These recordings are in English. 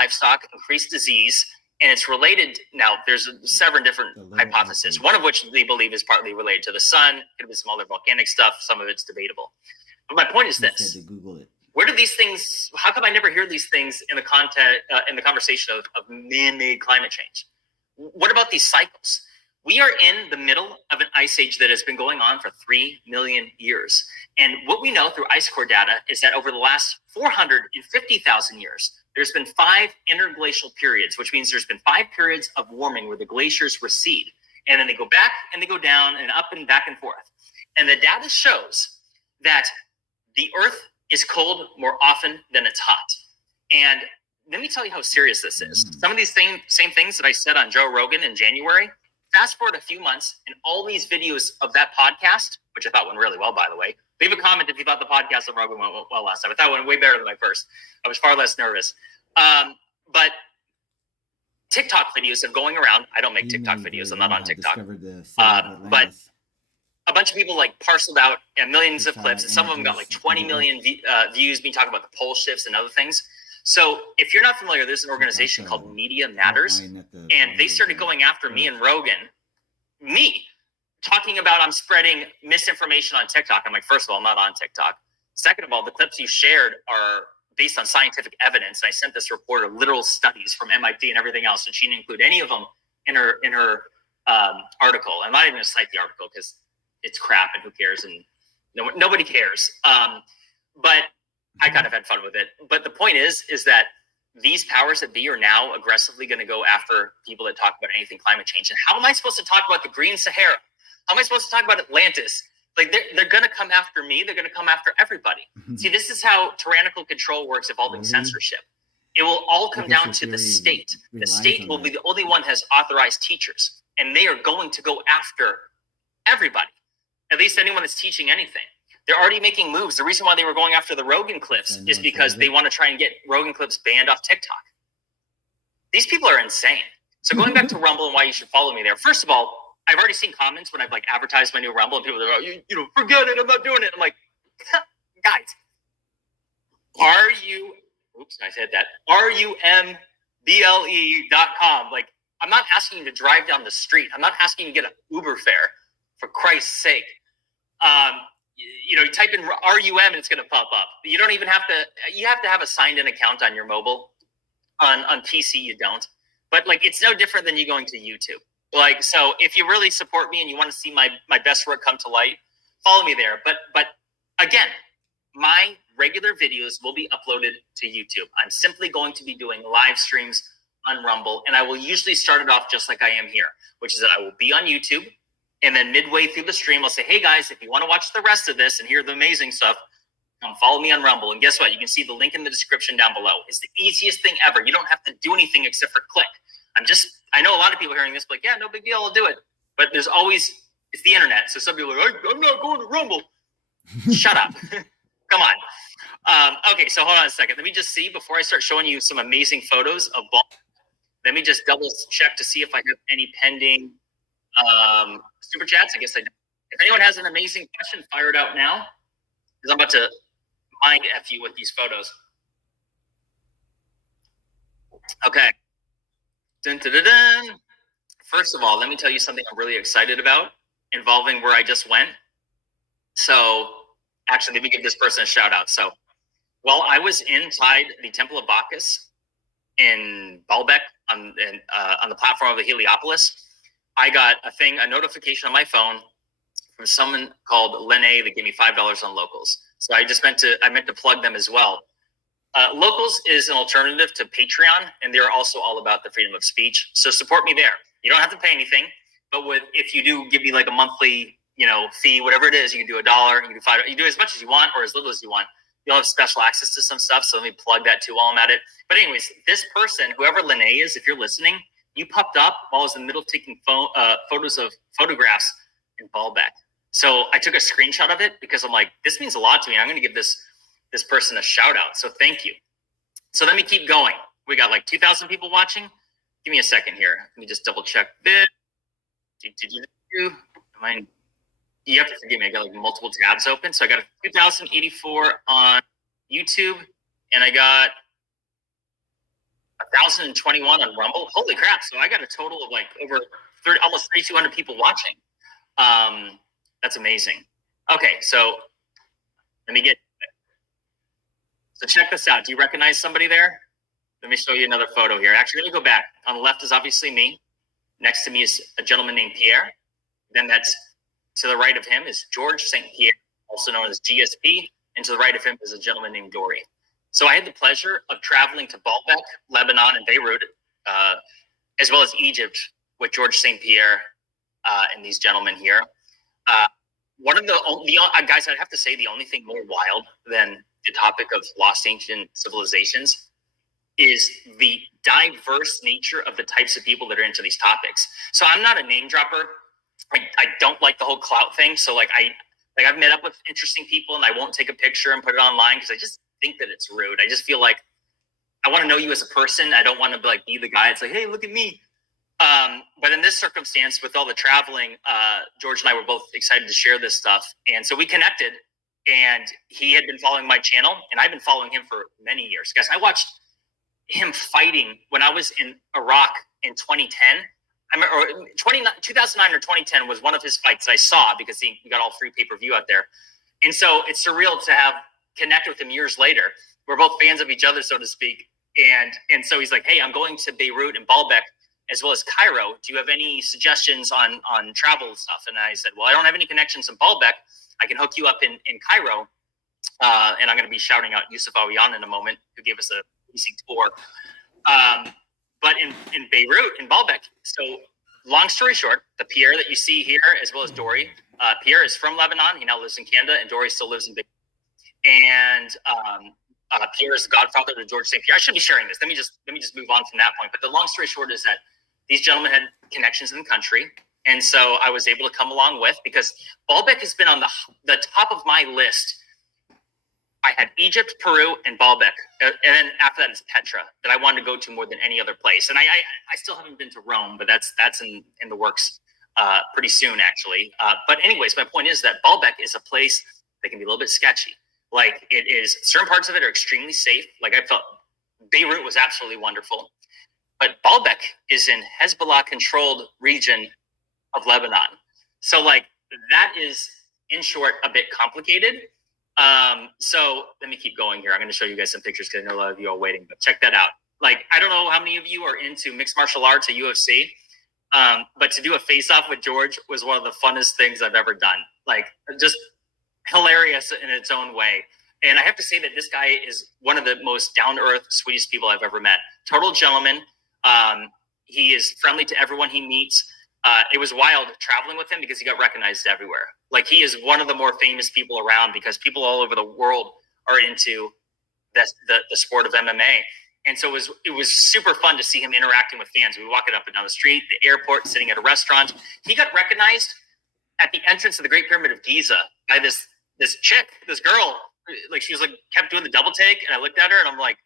livestock, increased disease, and it's related. Now, there's several different hypotheses, one of which they believe is partly related to the sun. Could be some other volcanic stuff. Some of it's debatable. But my point is this: Google it. Where do these things? How come I never hear these things in the conversation of man-made climate change? What about these cycles? We are in the middle of an ice age that has been going on for 3 million years. And what we know through ice core data is that over the last 450,000 years, there's been 5 interglacial periods, which means there's been 5 periods of warming where the glaciers recede. And then they go back and they go down and up and back and forth. And the data shows that the Earth is cold more often than it's hot. And let me tell you how serious this is. Some of these same things that I said on Joe Rogan in January, fast forward a few months, and all these videos of that podcast, which I thought went really well, by the way. Leave a comment if you thought the podcast of Rogan went well last time. I thought it went way better than my first. I was far less nervous. But TikTok videos are going around. I don't make TikTok videos. I'm not on TikTok. But a bunch of people like parceled out millions of clips, and some of them got like 20 million views, me talking about the pole shifts and other things. So if you're not familiar, there's an organization called Media Matters, and they started going after me and Rogan, talking about I'm spreading misinformation on TikTok. I'm like, first of all, I'm not on TikTok. Second of all, the clips you shared are based on scientific evidence. And I sent this reporter literal studies from MIT and everything else, and she didn't include any of them in her article. I'm not even going to cite the article because it's crap and who cares, and nobody cares. But I kind of had fun with it. But the point is that these powers that be are now aggressively going to go after people that talk about anything climate change. And how am I supposed to talk about the Green Sahara? How am I supposed to talk about Atlantis? Like they're going to come after me. They're going to come after everybody. See, this is how tyrannical control works involving censorship. It will all come down to the state. The state will be the only one has authorized teachers, and they are going to go after everybody, at least anyone that's teaching anything. They're already making moves. The reason why they were going after the Rogan clips is because they want to try and get Rogan clips banned off TikTok. These people are insane. So going back to Rumble and why you should follow me there. First of all, I've already seen comments when I've like advertised my new Rumble, and people are like, you know, forget it, I'm not doing it. I'm like, guys, I said that, RUMBLE.com. Like, I'm not asking you to drive down the street. I'm not asking you to get an Uber fare, for Christ's sake. You know, you type in RUM and it's going to pop up. You don't even have to, you have to have a signed in account on your mobile. On PC, you don't. But like, it's no different than you going to YouTube. Like, so if you really support me and you want to see my best work come to light, follow me there. But again, my regular videos will be uploaded to YouTube. I'm simply going to be doing live streams on Rumble, and I will usually start it off just like I am here, which is that I will be on YouTube. And then midway through the stream, I'll say, hey guys, if you want to watch the rest of this and hear the amazing stuff, come follow me on Rumble. And guess what? You can see the link in the description down below. It's the easiest thing ever. You don't have to do anything except for click. I know a lot of people hearing this, like, yeah, no big deal, I'll do it. But there's always, it's the internet. So some people are like, I'm not going to Rumble. Shut up. Come on. Okay, so hold on a second. Let me just see, before I start showing you some amazing photos of ball, let me just double check to see if I have any pending super chats. I guess I don't. If anyone has an amazing question, fire it out now, because I'm about to mind F you with these photos. Okay. Dun, dun, dun, dun. First of all, let me tell you something I'm really excited about involving where I just went. So actually, let me give this person a shout out. So while I was inside the Temple of Bacchus in Baalbek on the platform of the Heliopolis, I got a notification on my phone from someone called Lene that gave me $5 on Locals. So I meant to plug them as well. Locals is an alternative to Patreon, and they're also all about the freedom of speech. So support me there. You don't have to pay anything, but if you do give me like a monthly, fee, whatever it is, you can do $1, you can do $5, you do as much as you want or as little as you want. You'll have special access to some stuff. So let me plug that too while I'm at it. But anyways, this person, whoever Lene is, if you're listening, you popped up while I was in the middle of taking photographs in Baalbek. So I took a screenshot of it because I'm like, this means a lot to me. I'm going to give this person a shout out. So thank you. So let me keep going. We got like 2,000 people watching. Give me a second here. Let me just double check this. You have to forgive me. I got like multiple tabs open. So I got 2,084 on YouTube, and I got 1,021 on Rumble. Holy crap! So I got a total of like over 30, almost 3,200 people watching. That's amazing. Okay, so let me get. So check this out. Do you recognize somebody there? Let me show you another photo here. Actually, let me go back. On the left is obviously me. Next to me is a gentleman named Pierre. Then that's to the right of him is George St. Pierre, also known as GSP. And to the right of him is a gentleman named Dory. So I had the pleasure of traveling to Baalbek, Lebanon, and Beirut, as well as Egypt with George St. Pierre and these gentlemen here. One of the guys, I'd have to say the only thing more wild than the topic of lost ancient civilizations is the diverse nature of the types of people that are into these topics. So I'm not a name dropper. I don't like the whole clout thing. So I've met up with interesting people and I won't take a picture and put it online because I just think that it's rude. I just feel like I want to know you as a person. I don't want to be the guy. It's like, hey, look at me. But in this circumstance, with all the traveling, George and I were both excited to share this stuff. And so we connected, and he had been following my channel, and I've been following him for many years. Guys, I watched him fighting when I was in Iraq in 2010. I remember 2009 or 2010 was one of his fights that I saw because he got all free pay-per-view out there. And so it's surreal to have connected with him years later. We're both fans of each other, so to speak. And so he's like, hey, I'm going to Beirut and Baalbek, as well as Cairo. Do you have any suggestions on travel stuff? And I said, well, I don't have any connections in Baalbek. I can hook you up in Cairo. And I'm going to be shouting out Yusuf Awiyan in a moment, who gave us a amazing tour. But in Beirut, in Baalbek, so long story short, the Pierre that you see here, as well as Dory, Pierre is from Lebanon. He now lives in Canada, and Dory still lives in Beirut. And Pierre is the godfather to George St. Pierre. I should be sharing this. Let me just move on from that point. But the long story short is that these gentlemen had connections in the country. And so I was able to come along with, because Baalbek has been on the top of my list. I had Egypt, Peru, and Baalbek. And then after that is Petra, that I wanted to go to more than any other place. And I still haven't been to Rome, but that's in the works pretty soon, actually. But anyways, my point is that Baalbek is a place that can be a little bit sketchy. Like, it is, certain parts of it are extremely safe. Like, I felt Beirut was absolutely wonderful. But Baalbek is in Hezbollah-controlled region of Lebanon. So, that is, in short, a bit complicated. So let me keep going here. I'm going to show you guys some pictures because I know a lot of you are waiting, but check that out. I don't know how many of you are into mixed martial arts or UFC, but to do a face-off with George was one of the funnest things I've ever done. Just hilarious in its own way. And I have to say that this guy is one of the most down-to-earth, sweetest people I've ever met. Total gentleman. He is friendly to everyone he meets. It was wild traveling with him because he got recognized everywhere. He is one of the more famous people around because people all over the world are into the sport of MMA. And so it was super fun to see him interacting with fans. We walking up and down the street, the airport, sitting at a restaurant. He got recognized at the entrance of the Great Pyramid of Giza by this chick, this girl. She was kept doing the double take, and I looked at her and I'm like,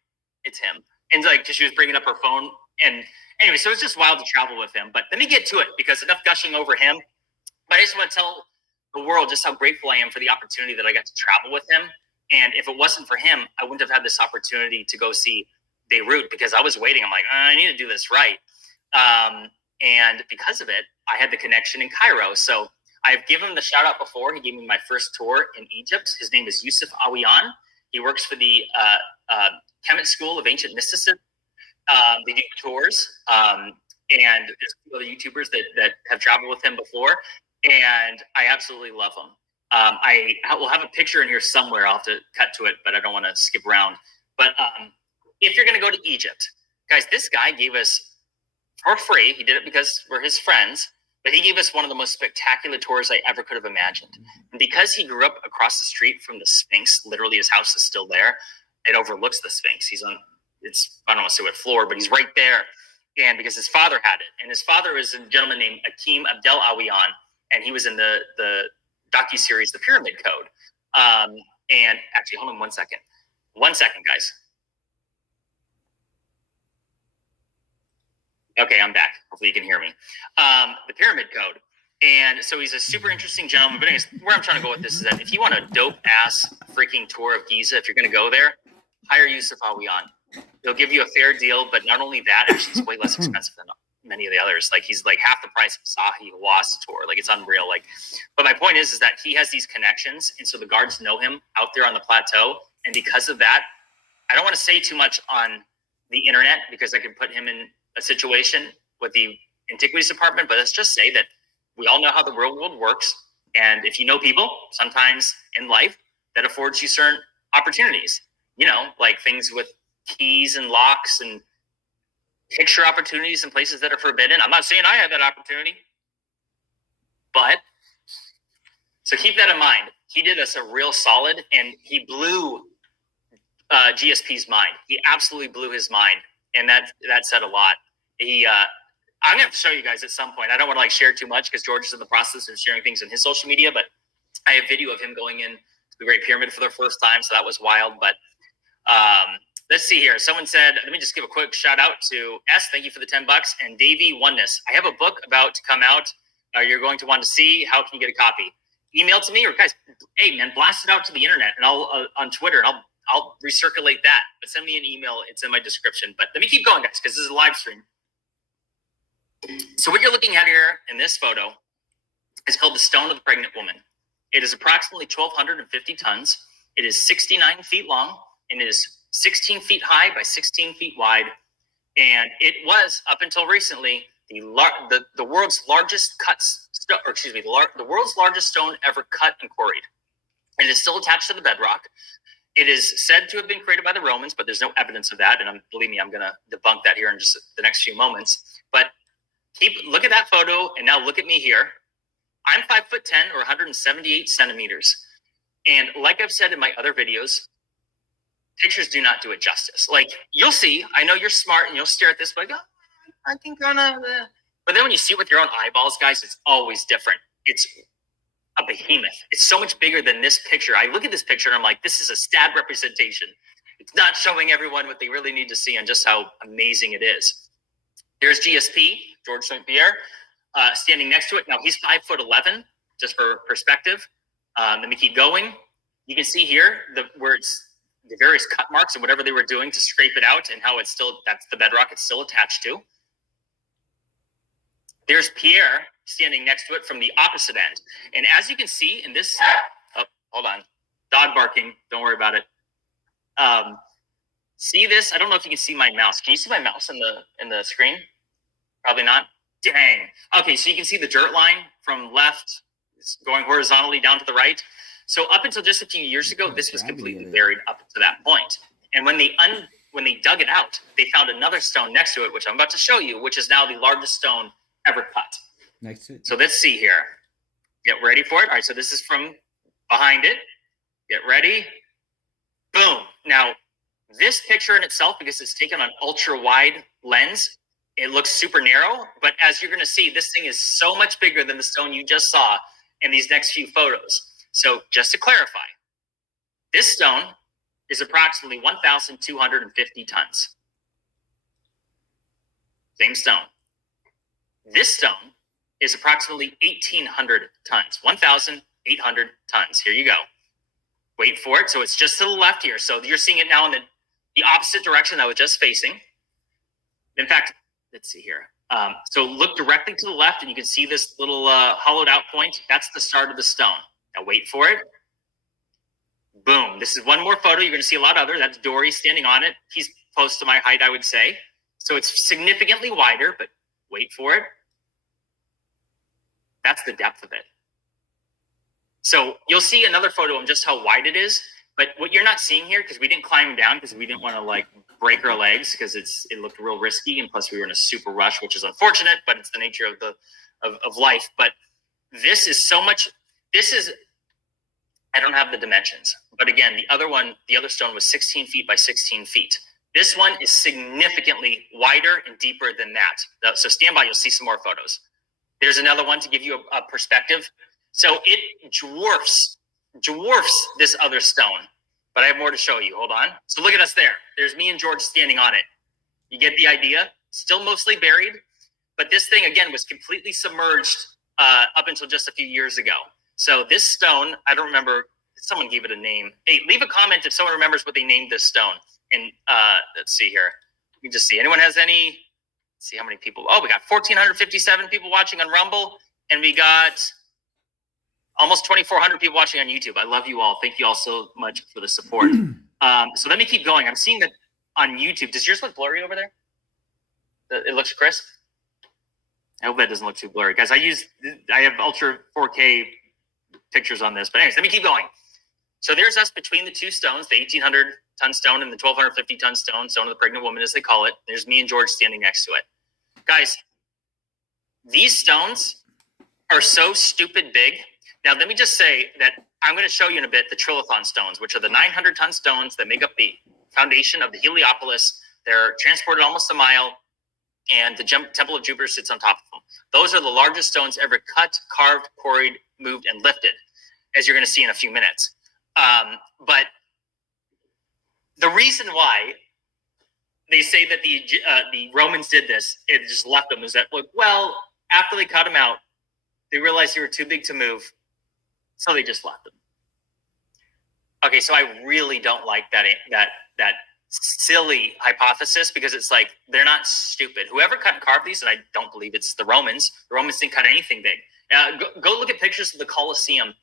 it's him. And she was bringing up her phone. And anyway, so it's just wild to travel with him. But let me get to it, because enough gushing over him. But I just want to tell the world just how grateful I am for the opportunity that I got to travel with him. And if it wasn't for him, I wouldn't have had this opportunity to go see Beirut, because I was waiting. I'm like, I need to do this right. And because of it, I had the connection in Cairo. So I've given him the shout out before. He gave me my first tour in Egypt. His name is Yusuf Awiyan. He works for the Kemet School of Ancient Mysticism. They do tours. And there's other YouTubers that have traveled with him before. And I absolutely love him. I will have a picture in here somewhere. I'll have to cut to it, but I don't want to skip around. But if you're going to go to Egypt, guys, this guy gave us, for free, he did it because we're his friends, but he gave us one of the most spectacular tours I ever could have imagined. And because he grew up across the street from the Sphinx, literally his house is still there, it overlooks the Sphinx. He's on, I don't want to say what floor, but he's right there. And because his father had it. And his father is a gentleman named Akim Abdel Awiyan, and he was in the docuseries The Pyramid Code. And actually, hold on 1 second. 1 second, guys. Okay, I'm back. Hopefully you can hear me. The Pyramid Code. And so he's a super interesting gentleman. But anyways, where I'm trying to go with this is that if you want a dope-ass freaking tour of Giza, if you're going to go there, hire Yusuf Awiyan. He'll give you a fair deal, but not only that, actually, it's way less expensive than many of the others. Like, he's like half the price of Sahi Hawass tour. Like, it's unreal. Like, but my point is that he has these connections, and so the guards know him out there on the plateau, and because of that, I don't want to say too much on the internet because I could put him in a situation with the Antiquities Department, but let's just say that we all know how the real world works, and if you know people, sometimes in life, that affords you certain opportunities, you know, like things with keys and locks and picture opportunities in places that are forbidden. I'm not saying I had that opportunity, but so keep that in mind. He did us a real solid, and he blew GSP's mind. He absolutely blew his mind, and that said a lot. I'm gonna have to show you guys at some point. I don't want to like share too much because George is in the process of sharing things on his social media, but I have video of him going in to the Great Pyramid for the first time, so that was wild. But let's see here. Someone said, let me just give a quick shout out to S. Thank you for the $10. And Davey Oneness. I have a book about to come out. You're going to want to see. How can you get a copy? Email to me, or guys, hey man, blast it out to the internet, and I'll on Twitter, and I'll recirculate that. But send me an email. It's in my description. But let me keep going, guys, because this is a live stream. So what you're looking at here in this photo is called the Stone of the Pregnant Woman. It is approximately 1,250 tons. It is 69 feet long, and it is 16 feet high by 16 feet wide. And it was, up until recently, the world's largest the world's largest stone ever cut and quarried. It is still attached to the bedrock. It is said to have been created by the Romans, but there's no evidence of that. And believe me, I'm going to debunk that here in just the next few moments. But look at that photo, and now look at me here. I'm 5'10" or 178 centimeters. And like I've said in my other videos, pictures do not do it justice. Like, you'll see, I know you're smart and you'll stare at this, but like, oh, I think but then when you see it with your own eyeballs, guys, it's always different. It's a behemoth. It's so much bigger than this picture. I look at this picture and I'm like, this is a stab representation. It's not showing everyone what they really need to see and just how amazing it is. There's GSP, George St. Pierre, standing next to it. Now he's 5'11", just for perspective. Let me keep going. You can see here where it's the various cut marks and whatever they were doing to scrape it out, and how that's the bedrock it's still attached to. There's Pierre standing next to it from the opposite end. And as you can see in this, hold on, dog barking, don't worry about it. See this? I don't know if you can see my mouse. Can you see my mouse in the screen? Probably not. Dang. Okay, so you can see the dirt line from left, it's going horizontally down to the right. So up until just a few years ago, this was completely buried up to that point. And when they dug it out, they found another stone next to it, which I'm about to show you, which is now the largest stone ever cut. Next to it. So let's see here. Get ready for it. All right, so this is from behind it. Get ready. Boom. Now, this picture in itself, because it's taken on ultra wide lens, it looks super narrow. But as you're going to see, this thing is so much bigger than the stone you just saw in these next few photos. So just to clarify, this stone is approximately 1,250 tons. Same stone. This stone is approximately 1,800 tons, 1,800 tons. Here you go. Wait for it. So it's just to the left here. So you're seeing it now in the opposite direction I was just facing. In fact, let's see here. So look directly to the left, and you can see this little hollowed out point. That's the start of the stone. Now wait for it. Boom. This is one more photo. You're going to see a lot other. That's Dory standing on it. He's close to my height, I would say. So it's significantly wider, but wait for it. That's the depth of it. So you'll see another photo of just how wide it is. But what you're not seeing here, because we didn't climb down because we didn't want to like break our legs because it looked real risky, and plus we were in a super rush, which is unfortunate, but it's the nature of life. But this is so much. I don't have the dimensions, but again, the other stone was 16 feet by 16 feet. This one is significantly wider and deeper than that. So stand by, you'll see some more photos. There's another one to give you a perspective. So it dwarfs this other stone, but I have more to show you. Hold on. So look at us there. There's me and George standing on it. You get the idea? Still mostly buried, but this thing, again, was completely submerged up until just a few years ago. So this stone, I don't remember, someone gave it a name. Hey, leave a comment if someone remembers what they named this stone. And let's see here. You can just see. Anyone has any? Let's see how many people. Oh, we got 1,457 people watching on Rumble, and we got almost 2,400 people watching on YouTube. I love you all. Thank you all so much for the support. So let me keep going. I'm seeing that on YouTube. Does yours look blurry over there? It looks crisp. I hope that doesn't look too blurry, guys. I have ultra 4K pictures on this, but anyways, let me keep going. So there's us between the two stones, the 1,800-ton stone and the 1,250-ton stone of the pregnant woman, as they call it. There's me and George standing next to it. Guys, these stones are so stupid big. Now, let me just say that I'm going to show you in a bit the trilithon stones, which are the 900-ton stones that make up the foundation of the Heliopolis. They're transported almost a mile, and the Temple of Jupiter sits on top of them. Those are the largest stones ever cut, carved, quarried, moved, and lifted, as you're going to see in a few minutes. But the reason why they say that the Romans did this, it just left them, is that, well, after they cut them out, they realized they were too big to move, so they just left them. Okay, so I really don't like that silly hypothesis, because it's like, they're not stupid. Whoever cut and carved these, and I don't believe it's the Romans didn't cut anything big. Go look at pictures of the Colosseum,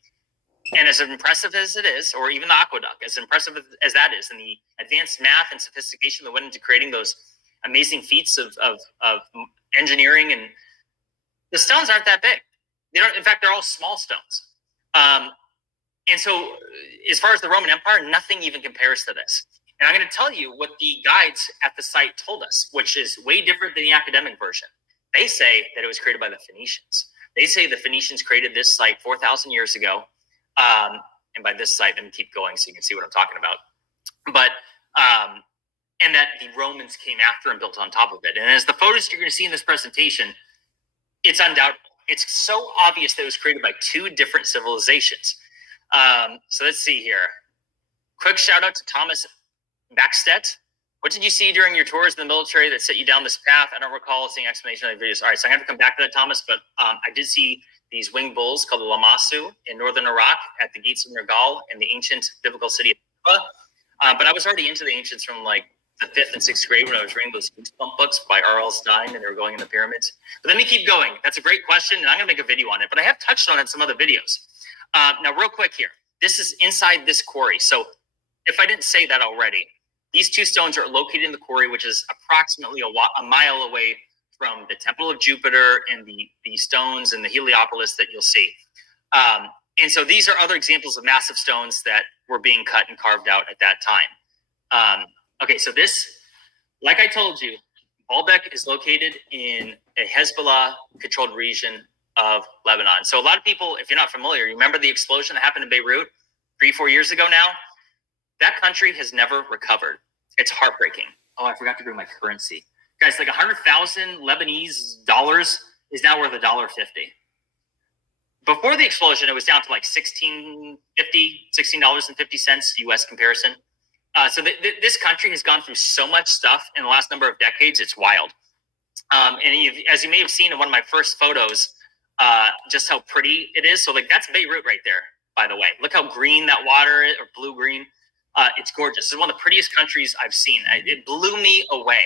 and as impressive as it is, or even the aqueduct, as impressive as that is, and the advanced math and sophistication that went into creating those amazing feats of engineering, and the stones aren't that big. They don't. In fact, they're all small stones. And so, as far as the Roman Empire, nothing even compares to this. And I'm going to tell you what the guides at the site told us, which is way different than the academic version. They say that it was created by the Phoenicians. They say the Phoenicians created this site 4,000 years ago. And by this site, let me keep going so you can see what I'm talking about. But, and that the Romans came after and built on top of it. And as the photos you're going to see in this presentation, it's undoubtable. It's so obvious that it was created by two different civilizations. So let's see here. Quick shout out to Thomas Backstedt. What did you see during your tours in the military that set you down this path? I don't recall seeing explanation of the videos. All right, so I'm going to come back to that, Thomas, but I did see these winged bulls called the Lamassu in northern Iraq at the gates of Nergal in the ancient biblical city of Nineveh. But I was already into the ancients from like the 5th and 6th grade when I was reading those Goosebump books by R.L. Stein, and they were going in the pyramids. But let me keep going. That's a great question, and I'm going to make a video on it. But I have touched on it in some other videos. Now, real quick here. This is inside this quarry. So if I didn't say that already, these two stones are located in the quarry, which is approximately a mile away from the Temple of Jupiter and the stones and the Heliopolis that you'll see. And so these are other examples of massive stones that were being cut and carved out at that time. Okay, so this, like I told you, Baalbek is located in a Hezbollah-controlled region of Lebanon. So a lot of people, if you're not familiar, you remember the explosion that happened in Beirut 3-4 years ago now? That country has never recovered. It's heartbreaking. Oh, I forgot to bring my currency. Guys, like 100,000 Lebanese dollars is now worth $1.50. Before the explosion, it was down to like $16.50 US comparison. So this country has gone through so much stuff in the last number of decades. It's wild. And as you may have seen in one of my first photos, just how pretty it is. So like that's Beirut right there, by the way. Look how green that water is, or blue-green. It's gorgeous. This is one of the prettiest countries I've seen. It blew me away.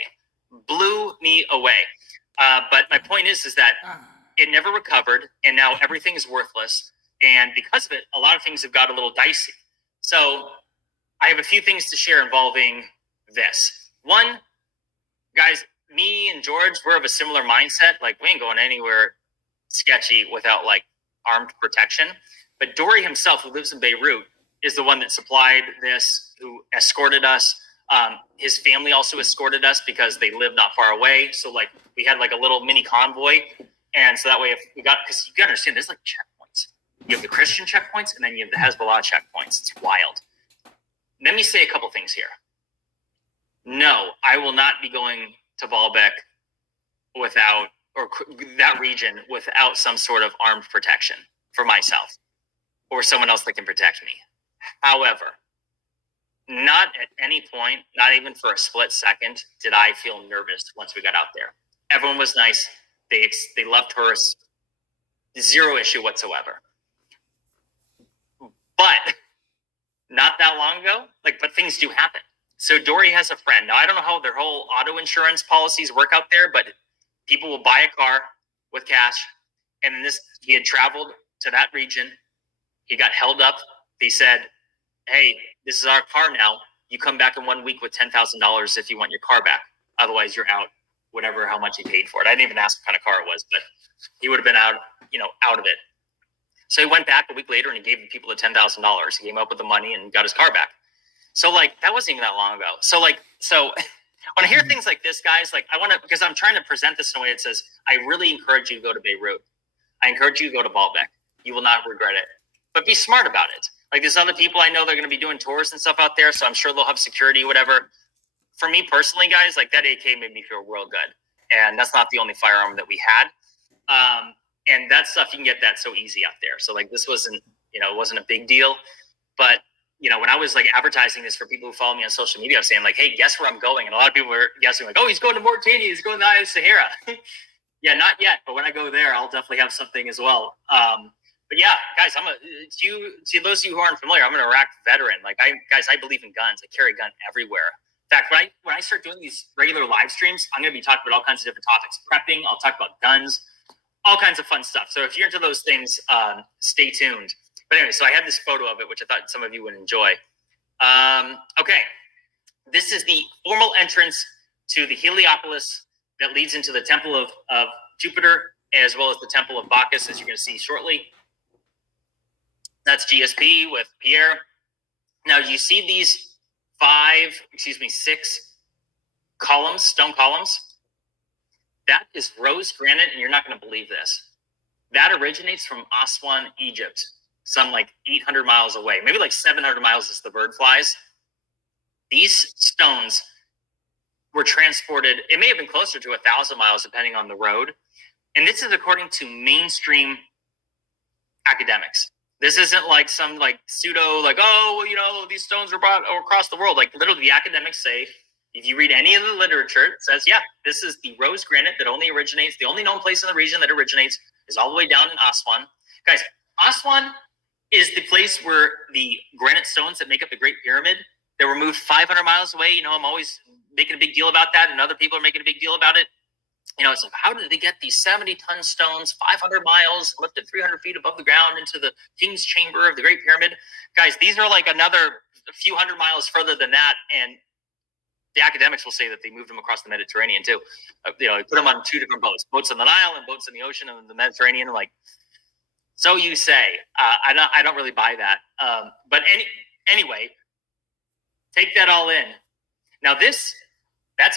But my point is that it never recovered, and now everything is worthless. And because of it, a lot of things have got a little dicey. So I have a few things to share involving this. One, guys, me and George, we're of a similar mindset. Like, we ain't going anywhere sketchy without like armed protection. But Dory himself, who lives in Beirut, is the one that supplied this, who escorted us. His family also escorted us because they live not far away. So like we had like a little mini convoy. And so that way, if we got, because you gotta understand, there's like checkpoints. You have the Christian checkpoints, and then you have the Hezbollah checkpoints. It's wild. Let me say a couple things here. No, I will not be going to Baalbek without, or that region without some sort of armed protection for myself or someone else that can protect me. However, not at any point, not even for a split second, did I feel nervous once we got out there. Everyone was nice. They loved tourists. Zero issue whatsoever. But not that long ago, but things do happen. So Dory has a friend. Now, I don't know how their whole auto insurance policies work out there, but people will buy a car with cash. And then he had traveled to that region. He got held up. They said, hey, this is our car now. You come back in 1 week with $10,000 if you want your car back. Otherwise, you're out, whatever, how much he paid for it. I didn't even ask what kind of car it was, but he would have been out of it. So he went back a week later and he gave the people the $10,000. He came up with the money and got his car back. So that wasn't even that long ago. So when I hear things like this, guys, because I'm trying to present this in a way that says, I really encourage you to go to Beirut. I encourage you to go to Baalbek. You will not regret it. But be smart about it. There's other people I know they're going to be doing tours and stuff out there, so I'm sure they'll have security, whatever. For me personally, guys, that AK made me feel real good. And that's not the only firearm that we had. And that stuff, you can get that so easy out there. So this wasn't, it wasn't a big deal. But, when I was advertising this for people who follow me on social media, I was saying hey, guess where I'm going? And a lot of people were guessing oh, he's going to Mauritania. He's going to the Eye of Sahara. Yeah, not yet. But when I go there, I'll definitely have something as well. But yeah, guys, to those of you who aren't familiar, I'm an Iraq veteran. I believe in guns. I carry a gun everywhere. In fact, when I start doing these regular live streams, I'm going to be talking about all kinds of different topics. Prepping, I'll talk about guns, all kinds of fun stuff. So if you're into those things, stay tuned. But anyway, so I had this photo of it, which I thought some of you would enjoy. Okay, this is the formal entrance to the Heliopolis that leads into the Temple of Jupiter, as well as the Temple of Bacchus, as you're going to see shortly. That's GSP with Pierre. Now, you see these 6 columns, stone columns? That is rose granite, and you're not going to believe this. That originates from Aswan, Egypt, some 800 miles away. Maybe 700 miles as the bird flies. These stones were transported, it may have been closer to 1,000 miles, depending on the road. And this is according to mainstream academics. This isn't some pseudo, these stones were brought across the world. Literally, the academics say, if you read any of the literature, it says, yeah, this is the rose granite that only originates. The only known place in the region that originates is all the way down in Aswan. Guys, Aswan is the place where the granite stones that make up the Great Pyramid, they were moved 500 miles away. I'm always making a big deal about that, and other people are making a big deal about it. It's how did they get these 70-ton stones 500 miles, lifted 300 feet above the ground into the king's chamber of the Great Pyramid? Guys, these are another few hundred miles further than that, and the academics will say that they moved them across the Mediterranean too. They put them on 2 different boats in the Nile and boats in the ocean and the Mediterranean. So you say. I don't really buy that. But anyway, take that all in. Now that's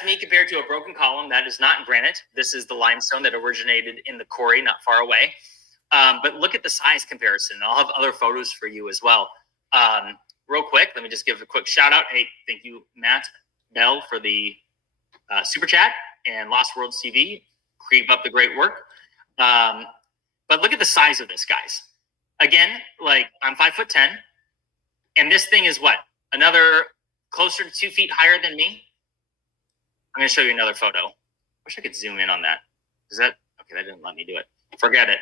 me compared to a broken column. That is not granite. This is the limestone that originated in the quarry not far away. But look at the size comparison. I'll have other photos for you as well. Real quick, let me just give a quick shout out. Hey, thank you, Matt Bell, for the super chat, and Lost Worlds TV. Keep up the great work. But look at the size of this, guys. Again, I'm 5'10", and this thing is what? Another closer to 2 feet higher than me. I'm going to show you another photo. Wish I could zoom in on that. Is that okay? That didn't let me do it. Forget it.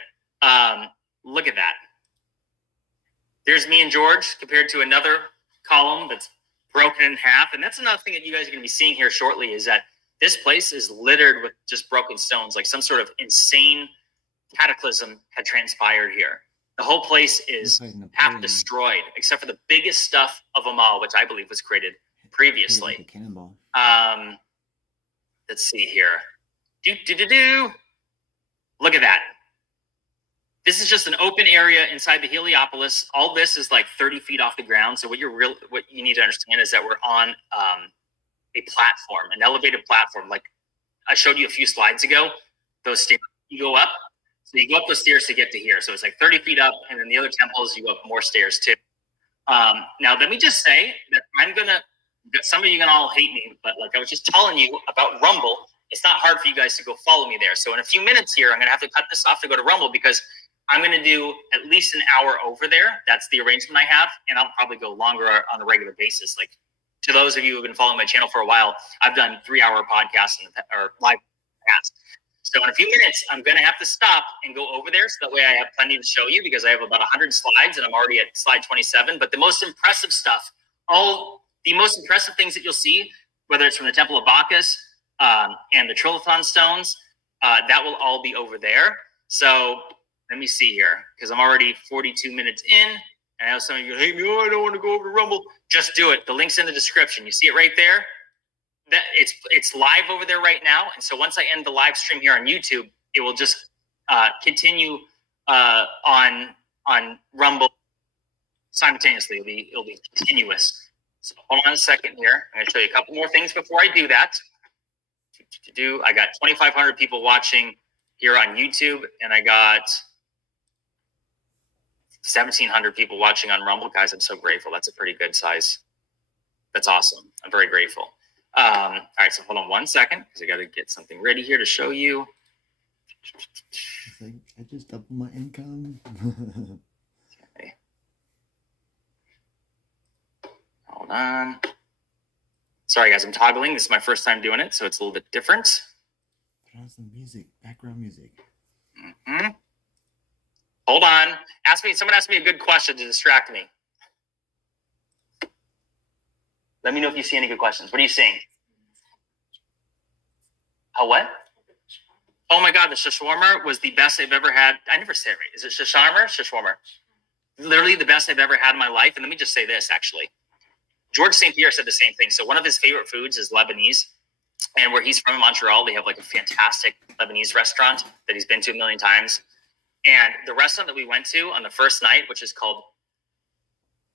Look at that. There's me and George compared to another column that's broken in half. And that's another thing that you guys are going to be seeing here shortly, is that this place is littered with just broken stones, some sort of insane cataclysm had transpired here. The whole place is half destroyed, except for the biggest stuff of them all, which I believe was created previously. Let's see here. Look at that. This is just an open area inside the Heliopolis. All this is 30 feet off the ground. So what you need to understand is that we're on a platform, an elevated platform. I showed you a few slides ago, those stairs, you go up. So you go up those stairs to get to here. So it's 30 feet up, and then the other temples, you go up more stairs too. Now, let me just say that some of you are going to all hate me, but I was just telling you about Rumble, it's not hard for you guys to go follow me there. So in a few minutes here, I'm going to have to cut this off to go to Rumble, because I'm going to do at least an hour over there. That's the arrangement I have, and I'll probably go longer on a regular basis. To those of you who have been following my channel for a while, I've done 3-hour podcasts or live podcasts. So in a few minutes, I'm going to have to stop and go over there, so that way I have plenty to show you, because I have about 100 slides, and I'm already at slide 27. But the most impressive stuff, all The most impressive things that you'll see, whether it's from the Temple of Bacchus and the Trilithon stones, that will all be over there. So let me see here, because I'm already 42 minutes in. And I know some of you, hey, no, I don't want to go over to Rumble. Just do it. The link's in the description. You see it right there? That it's live over there right now. And so once I end the live stream here on YouTube, it will just continue on Rumble simultaneously. It'll be continuous. So hold on a second here. I'm going to show you a couple more things before I do that. I got 2,500 people watching here on YouTube, and I got 1,700 people watching on Rumble. Guys, I'm so grateful. That's a pretty good size. That's awesome. I'm very grateful. All right, so hold on one second, because I got to get something ready here to show you. I just doubled my income. Okay. Hold on. Sorry, guys, I'm toggling. This is my first time doing it, so it's a little bit different. Put on some music, background music. Mm-hmm. Hold on. Someone asked me a good question to distract me. Let me know if you see any good questions. What are you seeing? What? Oh my God, the shawarma was the best I've ever had. I never say it right. Is it shawarma? Literally the best I've ever had in my life. And let me just say this, actually. George St. Pierre said the same thing. So one of his favorite foods is Lebanese. And where he's from in Montreal, they have like a fantastic Lebanese restaurant that he's been to a million times. And the restaurant that we went to on the first night, which is called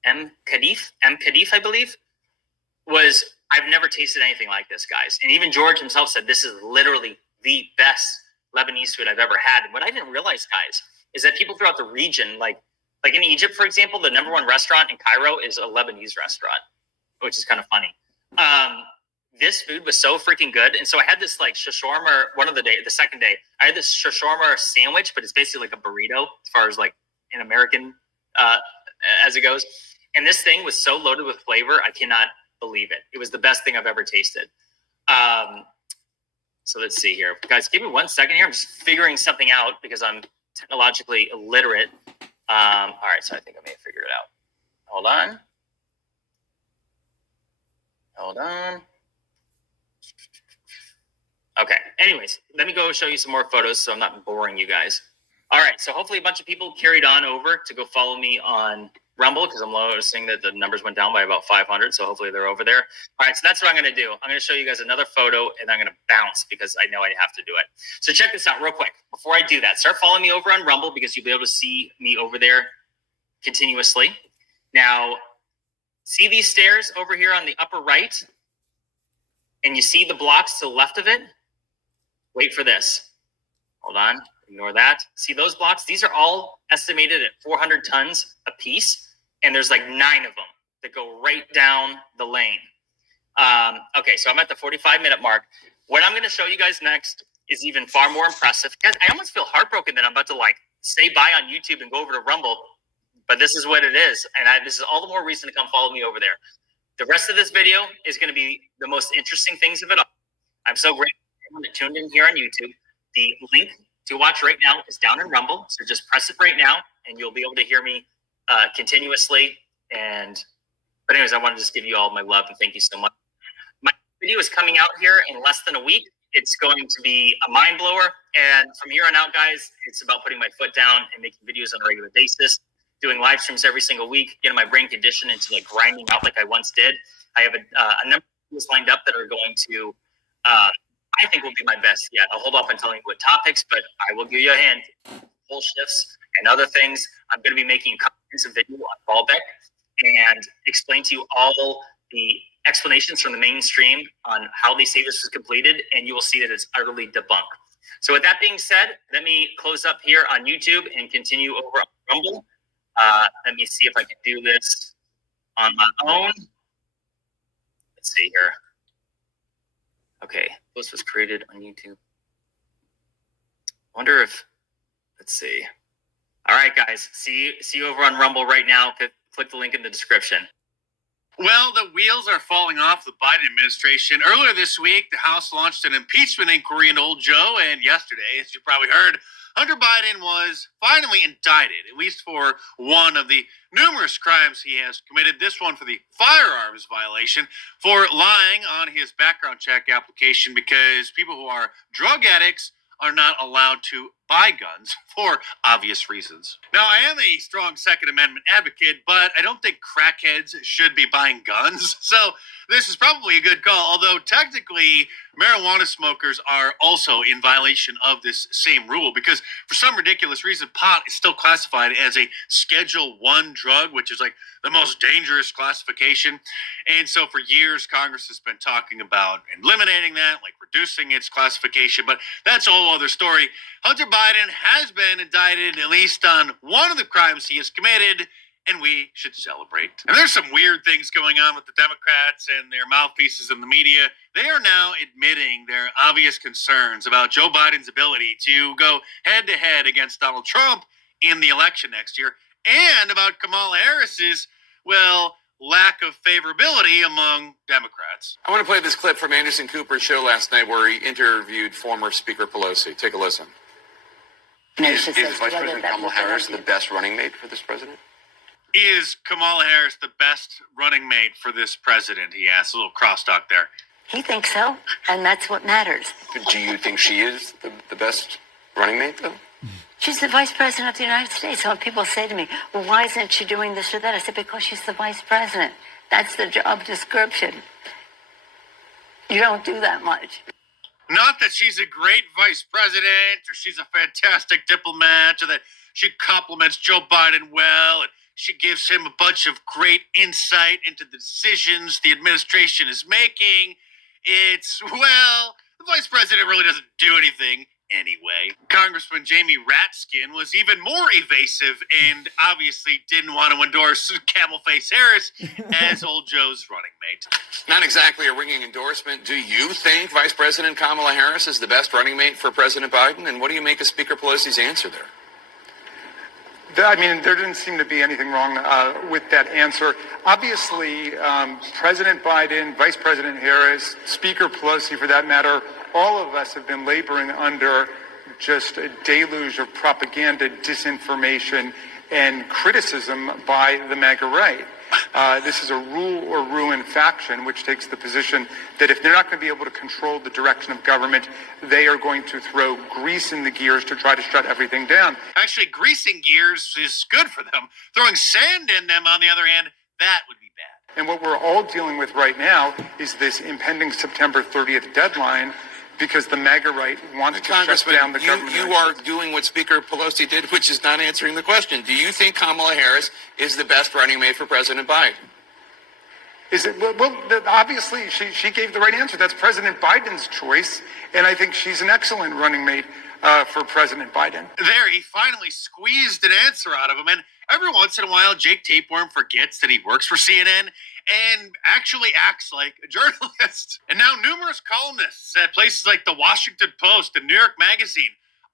M. Kadif, I believe, I've never tasted anything like this, guys. And even George himself said this is literally the best Lebanese food I've ever had. And what I didn't realize, guys, is that people throughout the region, like in Egypt, for example, the number one restaurant in Cairo is a Lebanese restaurant, which is kind of funny. This food was so freaking good. And so I had this like shawarma the second day, I had this shawarma sandwich, but it's basically like a burrito as far as like in American as it goes. And this thing was so loaded with flavor, I cannot believe it. It was the best thing I've ever tasted. So let's see here. Guys, give me 1 second here. I'm just figuring something out because I'm technologically illiterate. All right, so I think I may have figured it out. Hold on. Okay. Anyways, let me go show you some more photos so I'm not boring you guys. All right. So hopefully a bunch of people carried on over to go follow me on Rumble, because I'm noticing that the numbers went down by about 500. So hopefully they're over there. All right. So that's what I'm going to do. I'm going to show you guys another photo, and I'm going to bounce because I know I have to do it. So check this out real quick. Before I do that, start following me over on Rumble, because you'll be able to see me over there continuously. Now, see these stairs over here on the upper right? And you see the blocks to the left of it? Wait for this. Hold on. Ignore that. See those blocks? These are all estimated at 400 tons a piece. And there's like 9 of them that go right down the lane. Okay, so I'm at the 45-minute mark. What I'm going to show you guys next is even far more impressive. Guys, I almost feel heartbroken that I'm about to like stay by on YouTube and go over to Rumble. But this is what it is. And this is all the more reason to come follow me over there. The rest of this video is going to be the most interesting things of it all. I'm so grateful for everyone that tuned in here on YouTube. The link to watch right now is down in Rumble. So just press it right now, and you'll be able to hear me continuously. But anyways, I want to just give you all my love and thank you so much. My video is coming out here in less than a week. It's going to be a mind blower. And from here on out, guys, it's about putting my foot down and making videos on a regular basis, doing live streams every single week, getting my brain conditioned into like grinding out like I once did. I have a number of videos lined up that are going to, I think will be my best yet. I'll hold off on telling you what topics, but I will give you a hint. Full shifts and other things. I'm going to be making a comprehensive video on Baalbek and explain to you all the explanations from the mainstream on how they say this was completed, and you will see that it's utterly debunked. So with that being said, let me close up here on YouTube and continue over on Rumble. Let me see if I can do this on my own. Let's see here. Okay, this was created on YouTube. Wonder if, let's see. All right, guys, see you over on Rumble right now. Click the link in the description. Well, the wheels are falling off the Biden administration. Earlier this week, the House launched an impeachment inquiry into old Joe, and yesterday, as you probably heard, Hunter Biden was finally indicted, at least for one of the numerous crimes he has committed. This one for the firearms violation, for lying on his background check application, because people who are drug addicts are not allowed to buy guns for obvious reasons. Now, I am a strong Second Amendment advocate, but I don't think crackheads should be buying guns. So this is probably a good call, although technically marijuana smokers are also in violation of this same rule, because for some ridiculous reason, pot is still classified as a Schedule 1 drug, which is like the most dangerous classification. And so for years, Congress has been talking about eliminating that, like reducing its classification, but that's a whole other story. Hunter Biden has been indicted, at least on one of the crimes he has committed, and we should celebrate. And there's some weird things going on with the Democrats and their mouthpieces in the media. They are now admitting their obvious concerns about Joe Biden's ability to go head-to-head against Donald Trump in the election next year, and about Kamala Harris's, well, lack of favorability among Democrats. I want to play this clip from Anderson Cooper's show last night where he interviewed former Speaker Pelosi. Take a listen. Is Vice President Kamala Harris the best running mate for this president? Is Kamala Harris the best running mate for this president? He asked. A little crosstalk there. He thinks so, and that's what matters. Do you think she is the best running mate, though? She's the vice president of the United States. So when people say to me, well, why isn't she doing this or that? I said, because she's the vice president. That's the job description. You don't do that much. Not that she's a great vice president, or she's a fantastic diplomat, or that she compliments Joe Biden well, and she gives him a bunch of great insight into the decisions the administration is making. It's, well, the vice president really doesn't do anything anyway. Congressman Jamie Ratskin was even more evasive and obviously didn't want to endorse Camel-Face Harris as old Joe's running mate. Not exactly a ringing endorsement. Do you think Vice President Kamala Harris is the best running mate for President Biden? And what do you make of Speaker Pelosi's answer there? I mean, there didn't seem to be anything wrong with that answer. Obviously, President Biden, Vice President Harris, Speaker Pelosi, for that matter, all of us have been laboring under just a deluge of propaganda, disinformation, and criticism by the MAGA right. This is a rule or ruin faction, which takes the position that if they're not going to be able to control the direction of government, they are going to throw grease in the gears to try to shut everything down. Actually, greasing gears is good for them. Throwing sand in them, on the other hand, that would be bad. And what we're all dealing with right now is this impending September 30th deadline, because the MAGA right wants to shut down the government. You are doing what Speaker Pelosi did, which is not answering the question. Do you think Kamala Harris is the best running mate for President Biden? Is it? Well, obviously, she gave the right answer. That's President Biden's choice, and I think she's an excellent running mate for President Biden. There, he finally squeezed an answer out of him, and every once in a while, Jake Tapeworm forgets that he works for CNN and actually acts like a journalist. And now numerous columnists at places like the Washington Post and New York Magazine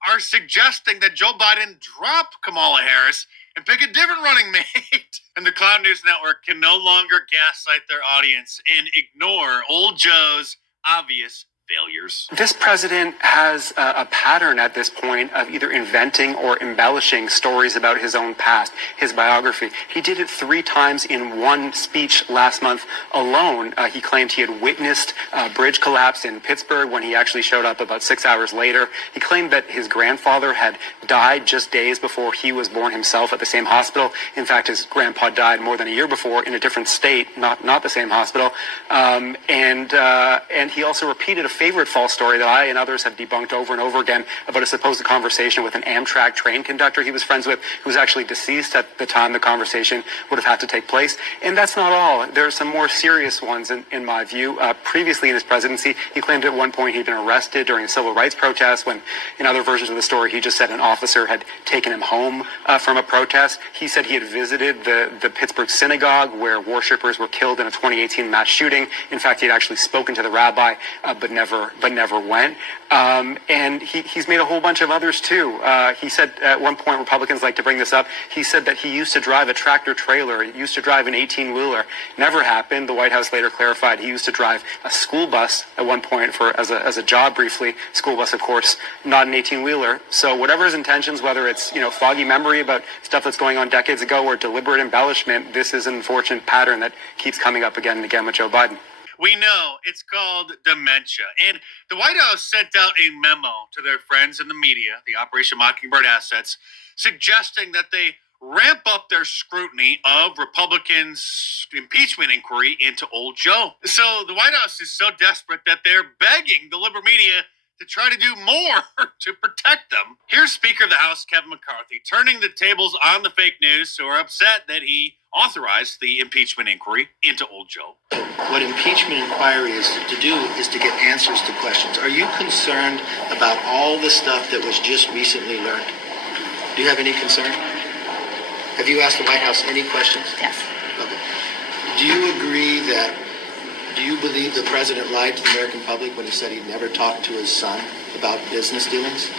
are suggesting that Joe Biden drop Kamala Harris and pick a different running mate. And the Cloud News Network can no longer gaslight their audience and ignore old Joe's obvious failures. This president has a pattern at this point of either inventing or embellishing stories about his own past, his biography. He did it 3 times in one speech last month alone. He claimed he had witnessed a bridge collapse in Pittsburgh when he actually showed up about 6 hours later. He claimed that his grandfather had died just days before he was born himself at the same hospital. In fact, his grandpa died more than a year before in a different state, not the same hospital. And he also repeated a favorite false story that I and others have debunked over and over again about a supposed conversation with an Amtrak train conductor he was friends with, who was actually deceased at the time the conversation would have had to take place. And that's not all. There are some more serious ones in my view. Previously in his presidency, he claimed at one point he'd been arrested during a civil rights protest, when in other versions of the story he just said an officer had taken him home from a protest. He said he had visited the Pittsburgh synagogue where worshipers were killed in a 2018 mass shooting. In fact, he had actually spoken to the rabbi, but never but never went. And he's made a whole bunch of others too. He said at one point, Republicans like to bring this up, he said that he used to drive a tractor trailer, he used to drive an 18-wheeler. Never happened. The White House later clarified he used to drive a school bus at one point as a job briefly. School bus, of course, not an 18-wheeler. So whatever his intentions, whether it's foggy memory about stuff that's going on decades ago or deliberate embellishment, this is an unfortunate pattern that keeps coming up again and again with Joe Biden. We know it's called dementia. And the White House sent out a memo to their friends in the media, the Operation Mockingbird assets, suggesting that they ramp up their scrutiny of Republicans' impeachment inquiry into old Joe. So the White House is so desperate that they're begging the liberal media to try to do more to protect them. Here's Speaker of the House, Kevin McCarthy, turning the tables on the fake news who are upset that he authorized the impeachment inquiry into old Joe. What impeachment inquiry is to do is to get answers to questions. Are you concerned about all the stuff that was just recently learned? Do you have any concern? Have you asked the White House any questions? Yes. Okay. Do you agree that, do you believe the president lied to the American public when he said he'd never talked to his son about business dealings?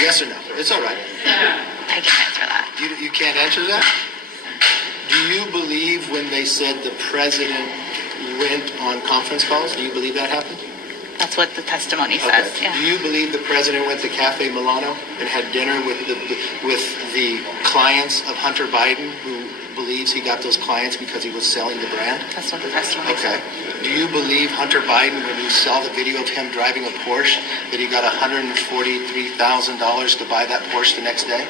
Yes or no? It's all right. I can answer that. You can't answer that? Do you believe when they said the president went on conference calls? Do you believe that happened? That's what the testimony says. Okay. Yeah. Do you believe the president went to Cafe Milano and had dinner with the clients of Hunter Biden, who believes he got those clients because he was selling the brand? That's what the testimony Okay. says. Do you believe Hunter Biden, when you saw the video of him driving a Porsche, that he got $143,000 to buy that Porsche the next day?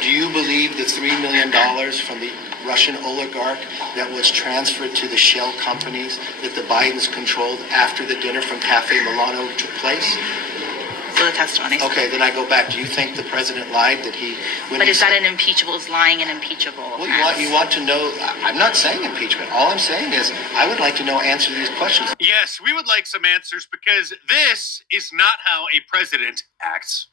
Do you believe the $3 million from the Russian oligarch that was transferred to the shell companies that the Bidens controlled after the dinner from Cafe Milano took place? So the testimony says. Okay, then I go back. Do you think the president lied that he... But is that an impeachable? Is lying an impeachable? Well, you want to know... I'm not saying impeachment. All I'm saying is I would like to know answers to these questions. Yes, we would like some answers because this is not how a president acts.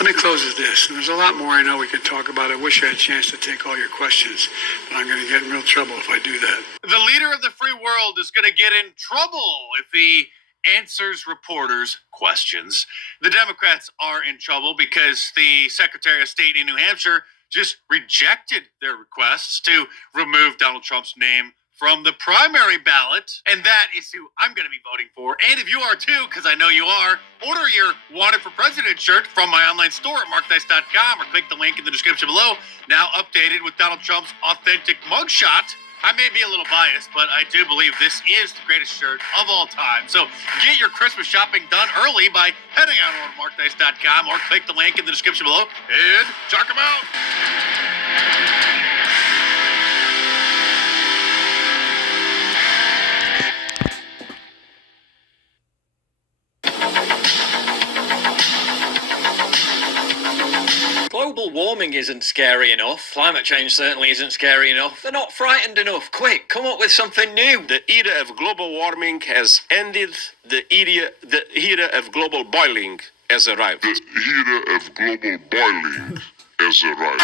Let me close with this. There's a lot more I know we could talk about. I wish I had a chance to take all your questions, but I'm going to get in real trouble if I do that. The leader of the free world is going to get in trouble if he answers reporters' questions. The Democrats are in trouble because the Secretary of State in New Hampshire just rejected their requests to remove Donald Trump's name from the primary ballot, and that is who I'm going to be voting for. And if you are too, because I know you are, order your Wanted for President shirt from my online store at markdice.com or click the link in the description below. Now updated with Donald Trump's authentic mugshot. I may be a little biased, but I do believe this is the greatest shirt of all time. So get your Christmas shopping done early by heading out on markdice.com or click the link in the description below and check them out. Global warming isn't scary enough. Climate change certainly isn't scary enough. They're not frightened enough. Quick, come up with something new. The era of global warming has ended. The era of global boiling has arrived. The era of global boiling has arrived.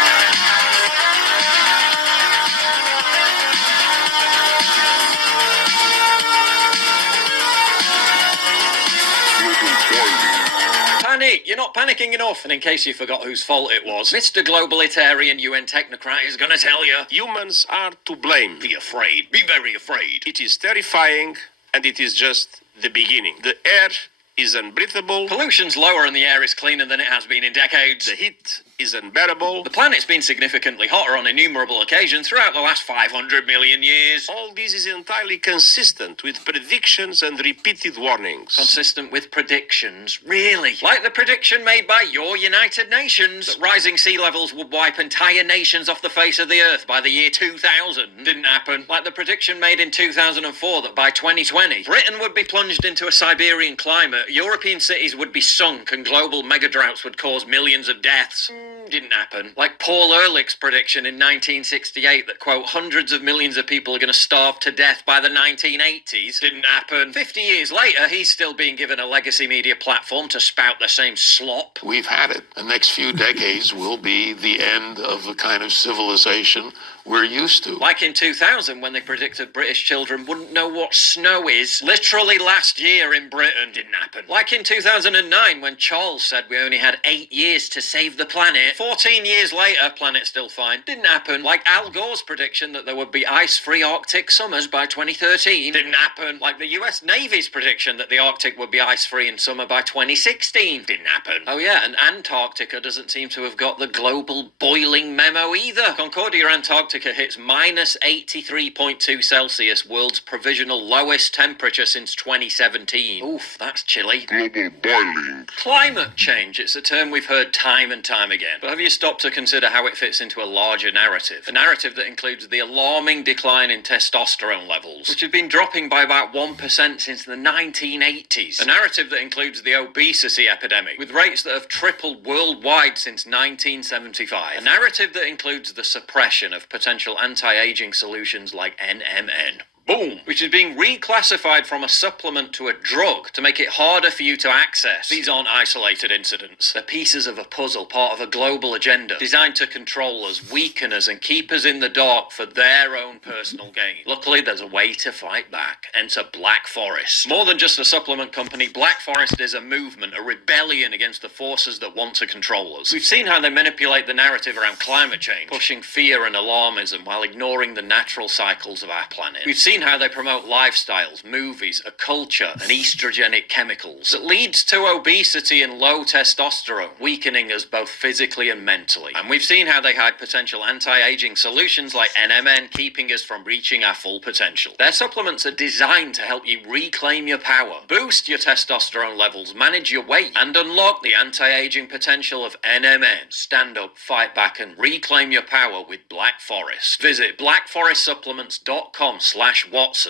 Panic! You're not panicking enough. And in case you forgot whose fault it was, Mr. Globalitarian UN technocrat is going to tell you. Humans are to blame. Be afraid. Be very afraid. It is terrifying, and it is just the beginning. The air is unbreathable. Pollution's lower and the air is cleaner than it has been in decades. The heat is unbearable. The planet's been significantly hotter on innumerable occasions throughout the last 500 million years. All this is entirely consistent with predictions and repeated warnings. Consistent with predictions? Really? Like the prediction made by your United Nations that rising sea levels would wipe entire nations off the face of the earth by the year 2000. Didn't happen. Like the prediction made in 2004 that by 2020, Britain would be plunged into a Siberian climate, European cities would be sunk, and global megadroughts would cause millions of deaths. Didn't happen. Like Paul Ehrlich's prediction in 1968 that, quote, hundreds of millions of people are going to starve to death by the 1980s. Didn't happen. 50 years later, he's still being given a legacy media platform to spout the same slop. We've had it. The next few decades will be the end of the kind of civilization we're used to. Like in 2000, when they predicted British children wouldn't know what snow is. Literally last year in Britain. Didn't happen. Like in 2009, when Charles said we only had 8 years to save the planet. 14 years later, planet's still fine. Didn't happen. Like Al Gore's prediction that there would be ice-free Arctic summers by 2013. Didn't happen. Like the US Navy's prediction that the Arctic would be ice-free in summer by 2016. Didn't happen. Oh yeah, and Antarctica doesn't seem to have got the global boiling memo either. Concordia Antarctica hits minus 83.2 Celsius, world's provisional lowest temperature since 2017. Oof, that's chilly. Global boiling. Climate change, it's a term we've heard time and time again. But have you stopped to consider how it fits into a larger narrative? A narrative that includes the alarming decline in testosterone levels, which have been dropping by about 1% since the 1980s. A narrative that includes the obesity epidemic, with rates that have tripled worldwide since 1975. A narrative that includes the suppression of potential anti-aging solutions like NMN. Boom! Which is being reclassified from a supplement to a drug to make it harder for you to access. These aren't isolated incidents. They're pieces of a puzzle, part of a global agenda, designed to control us, weaken us, and keep us in the dark for their own personal gain. Luckily, there's a way to fight back. Enter Black Forest. More than just a supplement company, Black Forest is a movement, a rebellion against the forces that want to control us. We've seen how they manipulate the narrative around climate change, pushing fear and alarmism while ignoring the natural cycles of our planet. We've seen how they promote lifestyles, movies, a culture, and estrogenic chemicals that leads to obesity and low testosterone, weakening us both physically and mentally. And we've seen how they hide potential anti-aging solutions like NMN, keeping us from reaching our full potential. Their supplements are designed to help you reclaim your power, boost your testosterone levels, manage your weight, and unlock the anti-aging potential of NMN. Stand up, fight back, and reclaim your power with Black Forest. Visit blackforestsupplements.com/Watson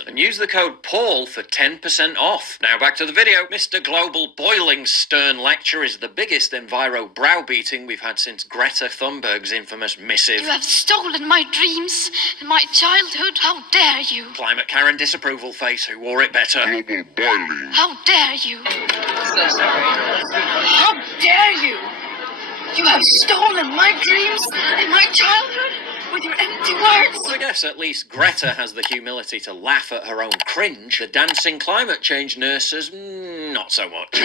and use the code Paul for 10% off. Now back to the video. Mr. Global Boiling's stern lecture is the biggest enviro browbeating we've had since Greta Thunberg's infamous missive. You have stolen my dreams and my childhood. How dare you? Climate Karen disapproval face who wore it better. Global boiling. How dare you? So sorry. How dare you? You have stolen my dreams and my childhood with your empty words. I guess at least Greta has the humility to laugh at her own cringe. The dancing climate change nurses, not so much.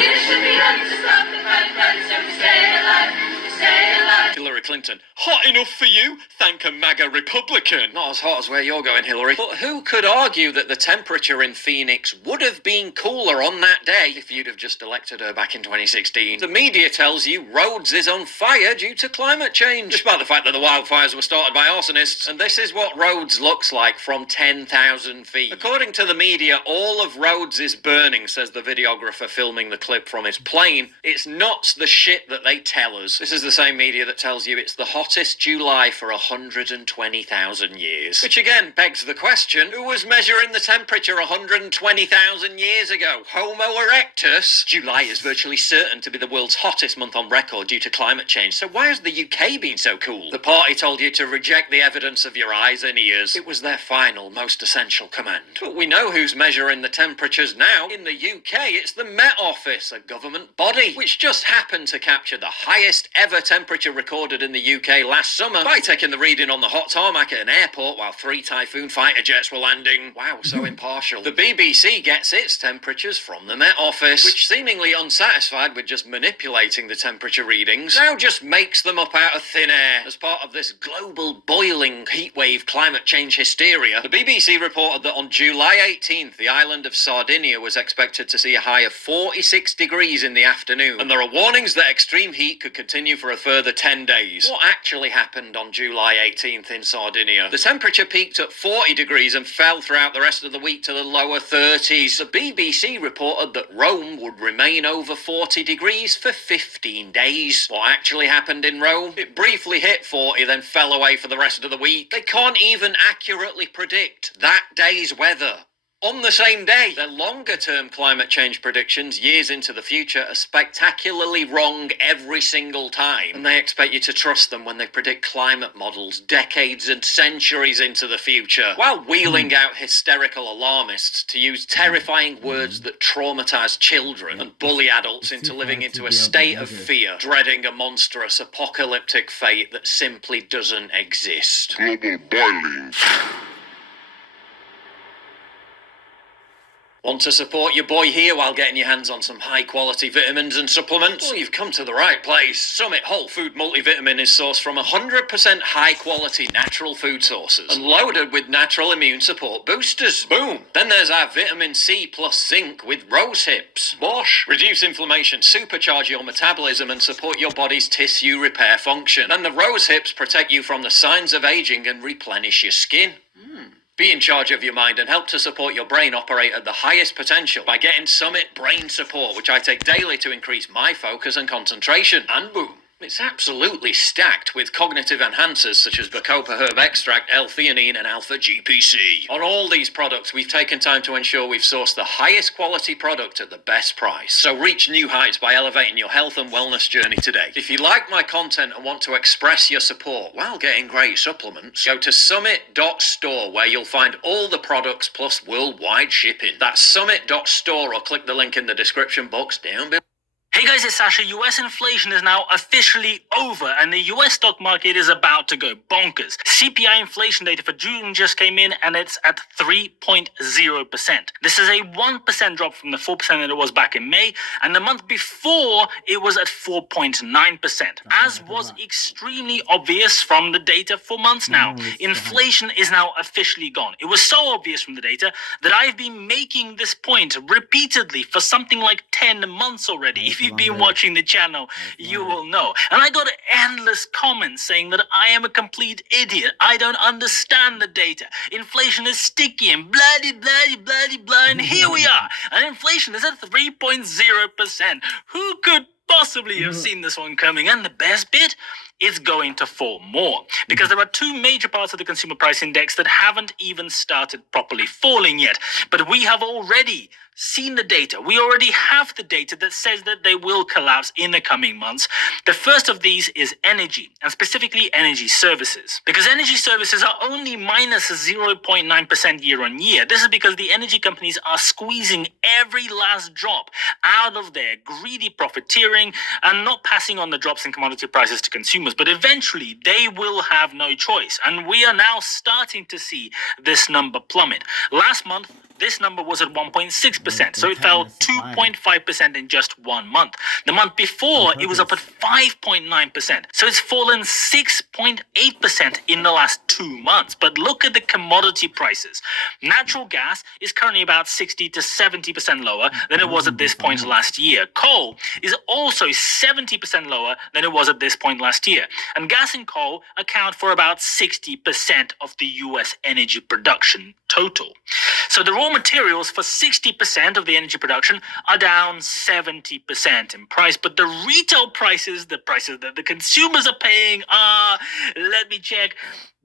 Hillary Clinton, hot enough for you? Thank a MAGA Republican. Not as hot as where you're going, Hillary. But who could argue that the temperature in Phoenix would have been cooler on that day if you'd have just elected her back in 2016? The media tells you Rhodes is on fire due to climate change, despite the fact that the wildfires were started by arsonists. And this is what Rhodes looks like from 10,000 feet. According to the media, all of Rhodes is burning, says the videographer filming the clip from his plane. It's not the shit that they tell us. This is the same media that tells you it's the hottest July for 120,000 years. Which again begs the question, who was measuring the temperature 120,000 years ago? Homo erectus? July is virtually certain to be the world's hottest month on record due to climate change, so why has the UK been so cool? The party told you to reject the evidence of your eyes and ears. It was their final, most essential command. But we know who's measuring the temperatures now. In the UK, it's the Met Office, a government body, which just happened to capture the highest ever temperature recorded in the UK last summer by taking the reading on the hot tarmac at an airport while 3 Typhoon fighter jets were landing. Wow, so impartial. The BBC gets its temperatures from the Met Office, which, seemingly unsatisfied with just manipulating the temperature readings, now just makes them up out of thin air. As part of this global boiling heatwave climate change hysteria, the BBC reported that on July 18th, the island of Sardinia was expected to see a high of 46 degrees in the afternoon, and there are warnings that extreme heat could continue for a further 10 days. What actually happened on July 18th in Sardinia? The temperature peaked at 40 degrees and fell throughout the rest of the week to the lower 30s. The BBC reported that Rome would remain over 40 degrees for 15 days. What actually happened in Rome? It briefly hit 40, then fell away for the rest of the week. They can't even accurately predict that day's weather. On the same day, their longer-term climate change predictions years into the future are spectacularly wrong every single time, and they expect you to trust them when they predict climate models decades and centuries into the future, while wheeling out hysterical alarmists to use terrifying words that traumatize children and bully adults into living into a state of fear, dreading a monstrous apocalyptic fate that simply doesn't exist. Global boiling. Want to support your boy here while getting your hands on some high-quality vitamins and supplements? Well, you've come to the right place. Summit Whole Food Multivitamin is sourced from 100% high-quality natural food sources and loaded with natural immune support boosters. Boom! Then there's our vitamin C plus zinc with rose hips. Bosh! Reduce inflammation, supercharge your metabolism, and support your body's tissue repair function. And the rose hips protect you from the signs of aging and replenish your skin. Be in charge of your mind and help to support your brain operate at the highest potential by getting Summit Brain Support, which I take daily to increase my focus and concentration. And boom, it's absolutely stacked with cognitive enhancers such as Bacopa Herb Extract, L-theanine, and Alpha-GPC. On all these products, we've taken time to ensure we've sourced the highest quality product at the best price. So reach new heights by elevating your health and wellness journey today. If you like my content and want to express your support while getting great supplements, go to summit.store where you'll find all the products plus worldwide shipping. That's summit.store or click the link in the description box down below. Hey guys, it's Sasha. US inflation is now officially over and the US stock market is about to go bonkers. CPI inflation data for June just came in and it's at 3.0%. This is a 1% drop from the 4% that it was back in May, and the month before it was at 4.9%. As was extremely obvious from the data for months now, inflation is now officially gone. It was so obvious from the data that I've been making this point repeatedly for something like 10 months already. If you've been watching the channel, you will know. And I got endless comments saying that I am a complete idiot. I don't understand the data. Inflation is sticky and bloody, bloody, bloody, blah. And here we are. And inflation is at 3.0%. Who could possibly have seen this one coming? And the best bit, it's going to fall more because there are two major parts of the consumer price index that haven't even started properly falling yet. But we have already seen the data. We already have the data that says that they will collapse in the coming months. The first of these is energy, and specifically energy services, because energy services are only minus 0.9% year on year. This is because the energy companies are squeezing every last drop out of their greedy profiteering and not passing on the drops in commodity prices to consumers. But eventually they will have no choice, and we are now starting to see this number plummet. Last month, this number was at 1.6%, so it fell 2.5% in just 1 month. The month before, it was up at 5.9%, so it's fallen 6.8% in the last 2 months. But look at the commodity prices. Natural gas is currently about 60 to 70% lower than it was at this point last year. Coal is also 70% lower than it was at this point last year. And gas and coal account for about 60% of the US energy production total. So the raw materials for 60% of the energy production are down 70% in price, but the retail prices, the prices that the consumers are paying, are, let me check,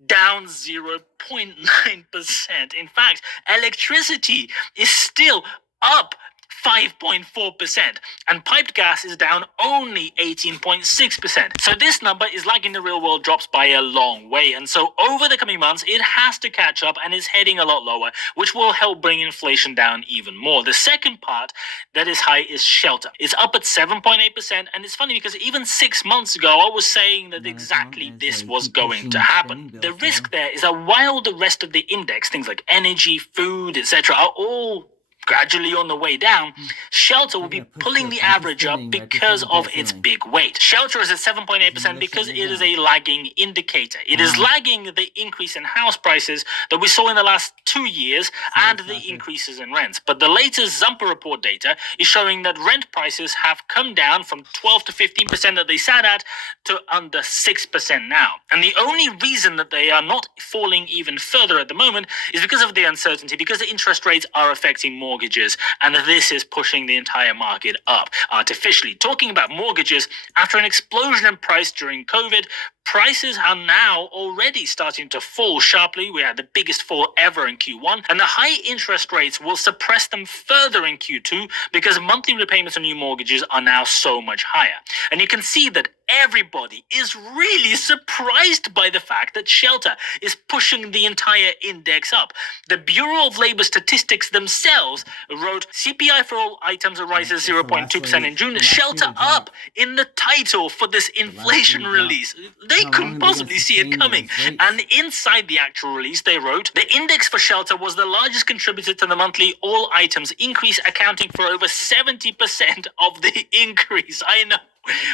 down 0.9%. In fact, electricity is still up 5.4%, and piped gas is down only 18.6%. So this number is lagging the real world drops by a long way, and so over the coming months it has to catch up and is heading a lot lower, which will help bring inflation down even more. The second part that is high is shelter. It's up at 7.8%, and it's funny because even 6 months ago I was saying that exactly this was going to happen. The risk there is that while the rest of the index, things like energy, food, etc., are all gradually on the way down, shelter will be pulling the average up because of its big weight. Shelter is at 7.8% because it is a lagging indicator. It is lagging the increase in house prices that we saw in the last 2 years and the increases in rents. But the latest Zumper report data is showing that rent prices have come down from 12 to 15% that they sat at to under 6% now. And the only reason that they are not falling even further at the moment is because of the uncertainty, because the interest rates are affecting mortgage mortgages, and this is pushing the entire market up artificially. Talking about mortgages, after an explosion in price during COVID, prices are now already starting to fall sharply. We had the biggest fall ever in Q1, and the high interest rates will suppress them further in Q2 because monthly repayments on new mortgages are now so much higher. And you can see that everybody is really surprised by the fact that Shelter is pushing the entire index up. The Bureau of Labor Statistics themselves wrote CPI for all items rises 0.2% in June. Shelter up in the title for this inflation release. They couldn't possibly see it coming. And inside the actual release, they wrote, the index for Shelter was the largest contributor to the monthly all items increase, accounting for over 70% of the increase. I know.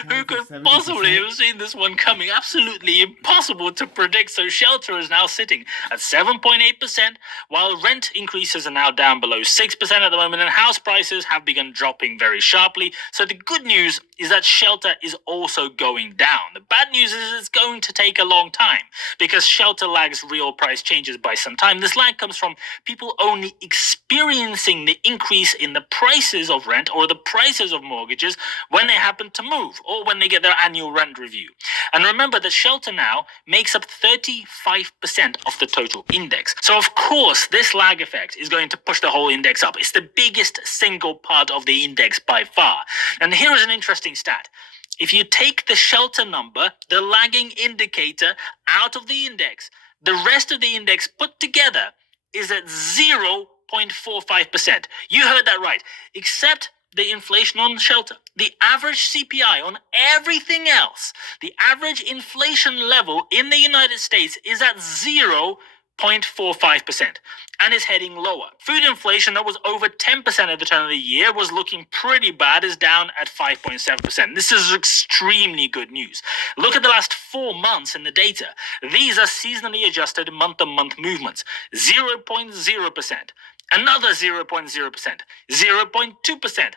Who could possibly have seen this one coming? Absolutely impossible to predict. So Shelter is now sitting at 7.8%, while rent increases are now down below 6% at the moment, and house prices have begun dropping very sharply. So the good news is that Shelter is also going down. The bad news is it's going to take a long time because Shelter lags real price changes by some time. This lag comes from people only experiencing the increase in the prices of rent or the prices of mortgages when they happen to move, or when they get their annual rent review. And remember that Shelter now makes up 35% of the total index. So of course, this lag effect is going to push the whole index up. It's the biggest single part of the index by far. And here is an interesting stat. If you take the Shelter number, the lagging indicator, out of the index, the rest of the index put together is at 0.45%. You heard that right. Except the inflation on Shelter. The average CPI on everything else, the average inflation level in the United States is at 0.45% and is heading lower. Food inflation that was over 10% at the turn of the year was looking pretty bad, is down at 5.7%. This is extremely good news. Look at the last 4 months in the data. These are seasonally adjusted month-on-month movements. 0.0%. Another 0.0%, 0.2%,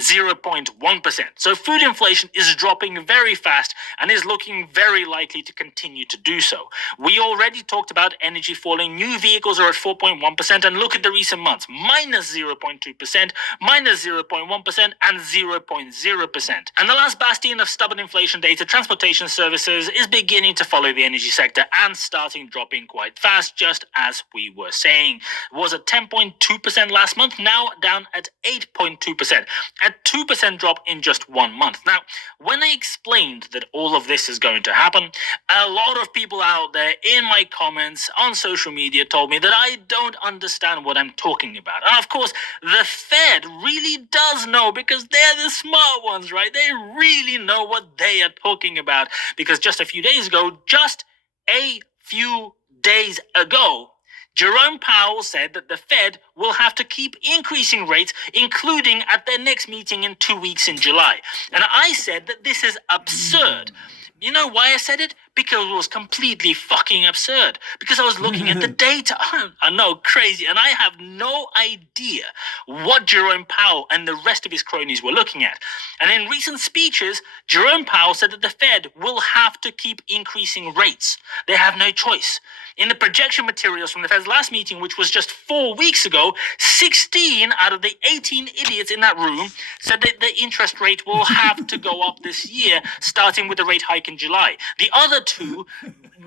0.1%. So food inflation is dropping very fast and is looking very likely to continue to do so. We already talked about energy falling. New vehicles are at 4.1%, and look at the recent months. Minus 0.2%, minus 0.1%, and 0.0%. And the last bastion of stubborn inflation data, transportation services, is beginning to follow the energy sector and starting dropping quite fast, just as we were saying. It was at 10.2% last month, now down at 8.2%. A 2% drop in just 1 month. Now, when I explained that all of this is going to happen, a lot of people out there in my comments on social media told me that I don't understand what I'm talking about. And of course, the Fed really does know, because they're the smart ones, right? They really know what they are talking about. Because just a few days ago, Jerome Powell said that the Fed will have to keep increasing rates, including at their next meeting in 2 weeks in July. And I said that this is absurd. You know why I said it? Because it was completely fucking absurd. Because I was looking at the data. I know, crazy. And I have no idea what Jerome Powell and the rest of his cronies were looking at. And in recent speeches, Jerome Powell said that the Fed will have to keep increasing rates. They have no choice. In the projection materials from the Fed's last meeting, which was just 4 weeks ago, 16 out of the 18 idiots in that room said that the interest rate will have to go up this year, starting with the rate hike in July. The other two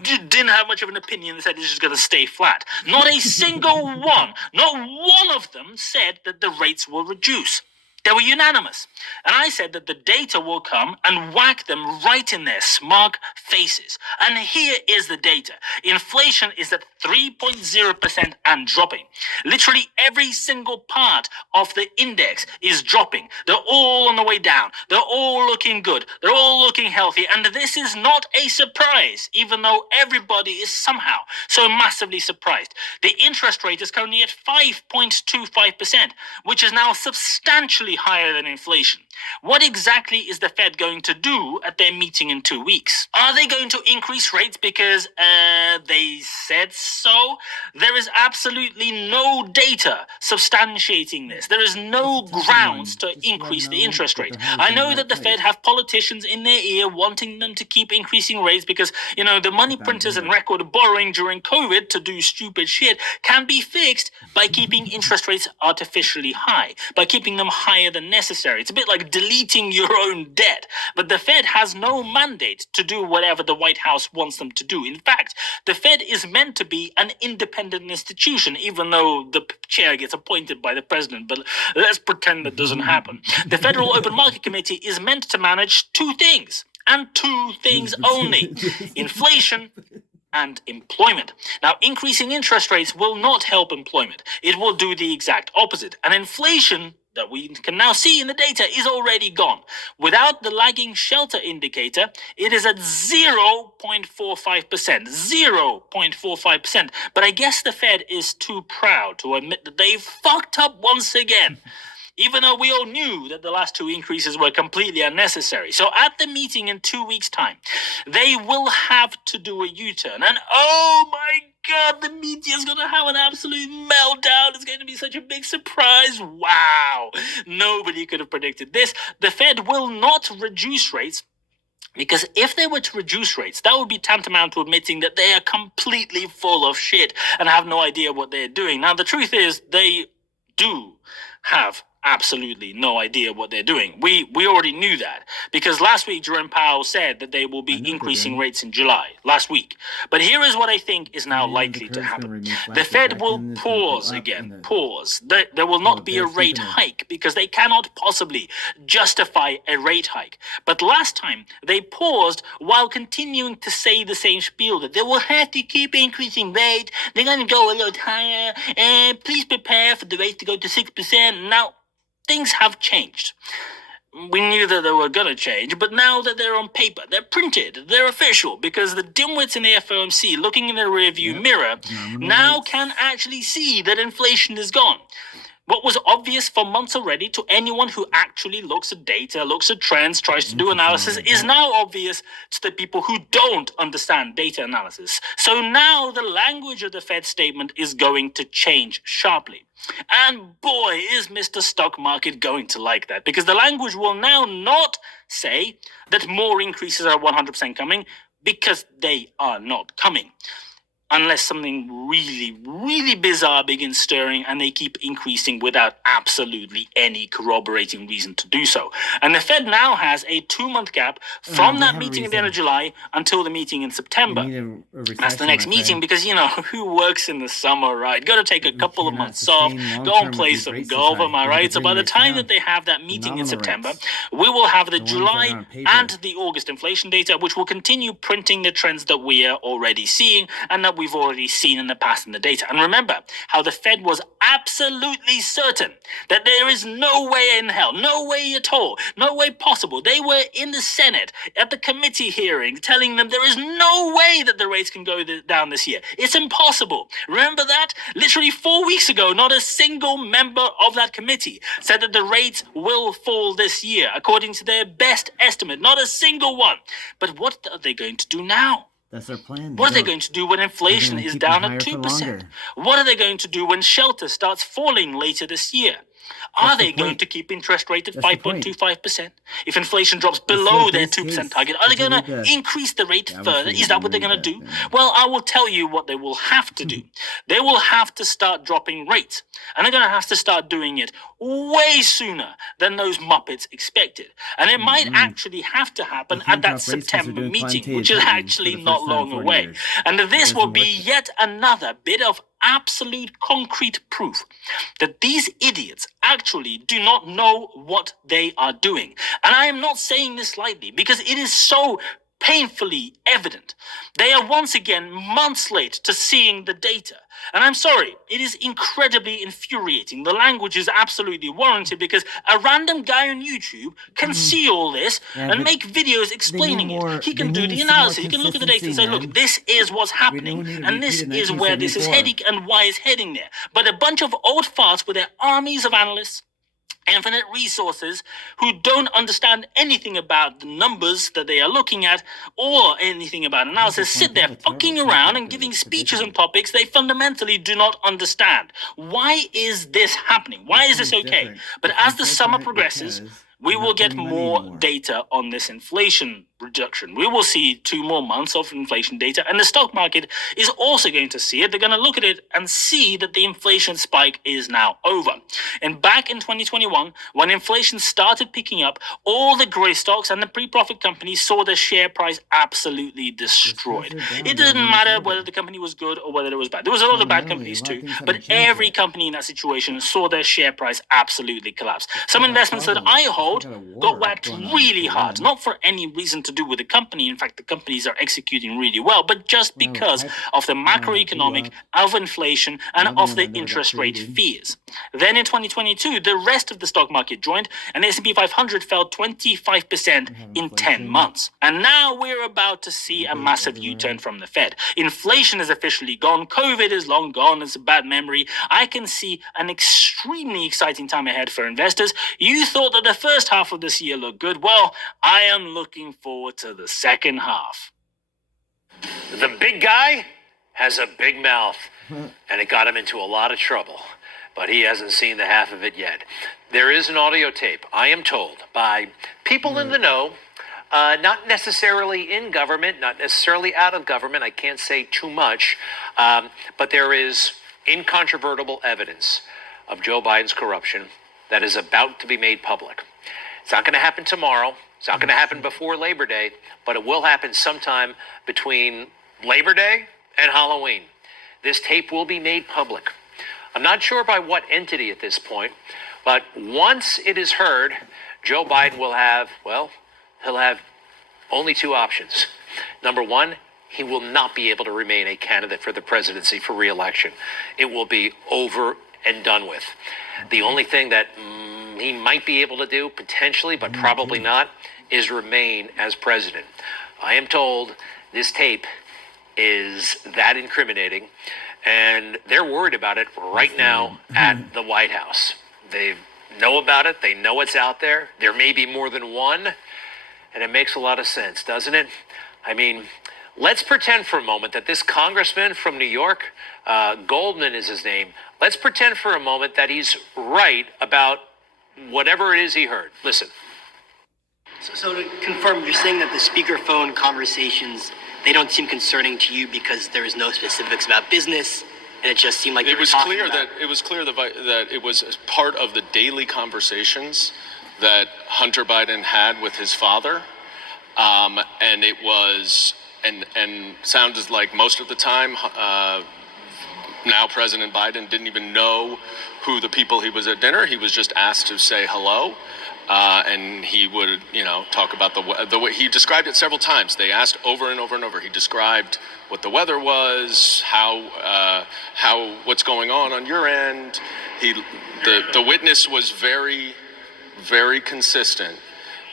didn't have much of an opinion. They said it's just going to stay flat. Not a single one, not one of them said that the rates will reduce. They were unanimous. And I said that the data will come and whack them right in their smug faces. And here is the data. Inflation is at 3.0% and dropping. Literally every single part of the index is dropping. They're all on the way down. They're all looking good. They're all looking healthy. And this is not a surprise, even though everybody is somehow so massively surprised. The interest rate is currently at 5.25%, which is now substantially officially higher than inflation. What exactly is the Fed going to do at their meeting in 2 weeks? Are they going to increase rates because they said so? There is absolutely no data substantiating this. There is no grounds to increase the interest rate. I know that the Fed have politicians in their ear wanting them to keep increasing rates because, you know, the money printers and record borrowing during COVID to do stupid shit can be fixed by keeping interest rates artificially high, by keeping them higher than necessary. It's a bit like deleting your own debt. But the Fed has no mandate to do whatever the White House wants them to do. In fact, the Fed is meant to be an independent institution, even though the chair gets appointed by the president. But let's pretend that doesn't happen. The Federal Open Market Committee is meant to manage two things, and two things only: inflation and employment. Now, increasing interest rates will not help employment. It will do the exact opposite. And inflation, that we can now see in the data, is already gone. Without the lagging shelter indicator, it is at 0.45%. 0.45%. But I guess the Fed is too proud to admit that they fucked up once again. Even though we all knew that the last two increases were completely unnecessary. So at the meeting in 2 weeks' time, they will have to do a U-turn. And oh my God, the media is going to have an absolute meltdown. It's going to be such a big surprise. Wow. Nobody could have predicted this. The Fed will not reduce rates, because if they were to reduce rates, that would be tantamount to admitting that they are completely full of shit and have no idea what they're doing. Now, the truth is, they do have absolutely no idea what they're doing. We already knew that, because last week Jerome Powell said that they will be increasing rates in July, last week. But here is what I think is now likely to happen. The Fed will pause again, pause. There will not be a rate hike, because they cannot possibly justify a rate hike. But last time they paused while continuing to say the same spiel, that they will have to keep increasing rate, they're going to go a lot higher, and please prepare for the rate to go to 6%. Now, things have changed. We knew that they were going to change, but now that they're on paper, they're printed, they're official, because the dimwits in the FOMC looking in the rearview mirror now can actually see that inflation is gone. What was obvious for months already to anyone who actually looks at data, looks at trends, tries to do analysis, is now obvious to the people who don't understand data analysis. So now the language of the Fed statement is going to change sharply. And boy, is Mr. Stock Market going to like that, because the language will now not say that more increases are 100% coming, because they are not coming. Unless something really, really bizarre begins stirring and they keep increasing without absolutely any corroborating reason to do so. And the Fed now has a 2-month gap from that meeting at the end of July until the meeting in September. That's the next meeting, because, you know, who works in the summer, right? Got to take a couple of months off, go and play some golf, am I right? So by the time that they have that meeting in September, we will have the July and the August inflation data, which will continue printing the trends that we are already seeing and that we've already seen in the past in the data. And remember how the Fed was absolutely certain that there is no way in hell, no way at all, no way possible. They were in the Senate at the committee hearing telling them there is no way that the rates can go down this year. It's impossible. Remember that? Literally 4 weeks ago, not a single member of that committee said that the rates will fall this year, according to their best estimate. Not a single one. But what are they going to do now? That's their plan. What are they going to do when inflation is down at 2%? What are they going to do when shelter starts falling later this year? Are they going to keep interest rate at 5.25%? If inflation drops below their 2% target, are they going to increase the rate further? Is that what they're going to do? Well, I will tell you what they will have to do. They will have to start dropping rates. And they're going to have to start doing it way sooner than those Muppets expected. And it might actually have to happen at that September meeting, which is actually not long away. And this will be yet another bit of absolute concrete proof that these idiots actually do not know what they are doing. And I am not saying this lightly, because it is so painfully evident. They are once again months late to seeing the data. And I'm sorry, it is incredibly infuriating. The language is absolutely warranted, because a random guy on YouTube can see all this and make videos explaining it. He can do the analysis, he can look at the data and say, look, this is what's happening, and this is where this is heading and why it's heading there. But a bunch of old farts with their armies of analysts infinite resources who don't understand anything about the numbers that they are looking at or anything about analysis sit there fucking around and giving speeches on topics they fundamentally do not understand. Why is this happening? Why is this okay? But as the summer progresses, we will get more data on this inflation reduction. We will see 2 more months of inflation data, and the stock market is also going to see it. They're going to look at it and see that the inflation spike is now over. And back in 2021, when inflation started picking up, all the grey stocks and the pre-profit companies saw their share price absolutely destroyed. It didn't matter whether the company was good or whether it was bad. There was a lot of bad companies too, but every company in that situation saw their share price absolutely collapse. Some investments that I hold got whacked really hard, not for any reason to do with the company. In fact, the companies are executing really well, but just because of the macroeconomic, of inflation, and of the interest rate fears. Then in 2022, the rest of the stock market joined, and the S&P 500 fell 25% in 10 months. And now we're about to see a massive U-turn from the Fed. Inflation is officially gone. COVID is long gone. It's a bad memory. I can see an extremely exciting time ahead for investors. You thought that the first half of this year looked good. Well, I am looking forward to the second half. The big guy has a big mouth, and it got him into a lot of trouble. But he hasn't seen the half of it yet. There is an audio tape, I am told, by people in the know, not necessarily in government, not necessarily out of government. I can't say too much, but there is incontrovertible evidence of Joe Biden's corruption that is about to be made public. It's not going to happen tomorrow. It's not going to happen before Labor Day, but it will happen sometime between Labor Day and Halloween. This tape will be made public. I'm not sure by what entity at this point, but once it is heard, Joe Biden will have, well, he'll have only 2 options. Number 1, he will not be able to remain a candidate for the presidency for re-election. It will be over and done with. The only thing that he might be able to do, potentially, but probably not, is remain as president. I am told this tape is that incriminating, and they're worried about it right now at the White House. They know about it. They know it's out there. There may be more than one, and it makes a lot of sense, doesn't it? I mean, let's pretend for a moment that this congressman from New York, Goldman is his name, let's pretend for a moment that he's right about whatever it is he heard. Listen. So to confirm, you're saying that the speakerphone conversations, they don't seem concerning to you because there is no specifics about business, and it just seemed like it was clear that it was part of the daily conversations that Hunter Biden had with his father, and it was and sounded like most of the time now President Biden didn't even know who the people he was at dinner. He was just asked to say hello. And he would, talk about the way he described it several times. They asked over and over and over. He described what the weather was, how what's going on your end. The witness was very, very consistent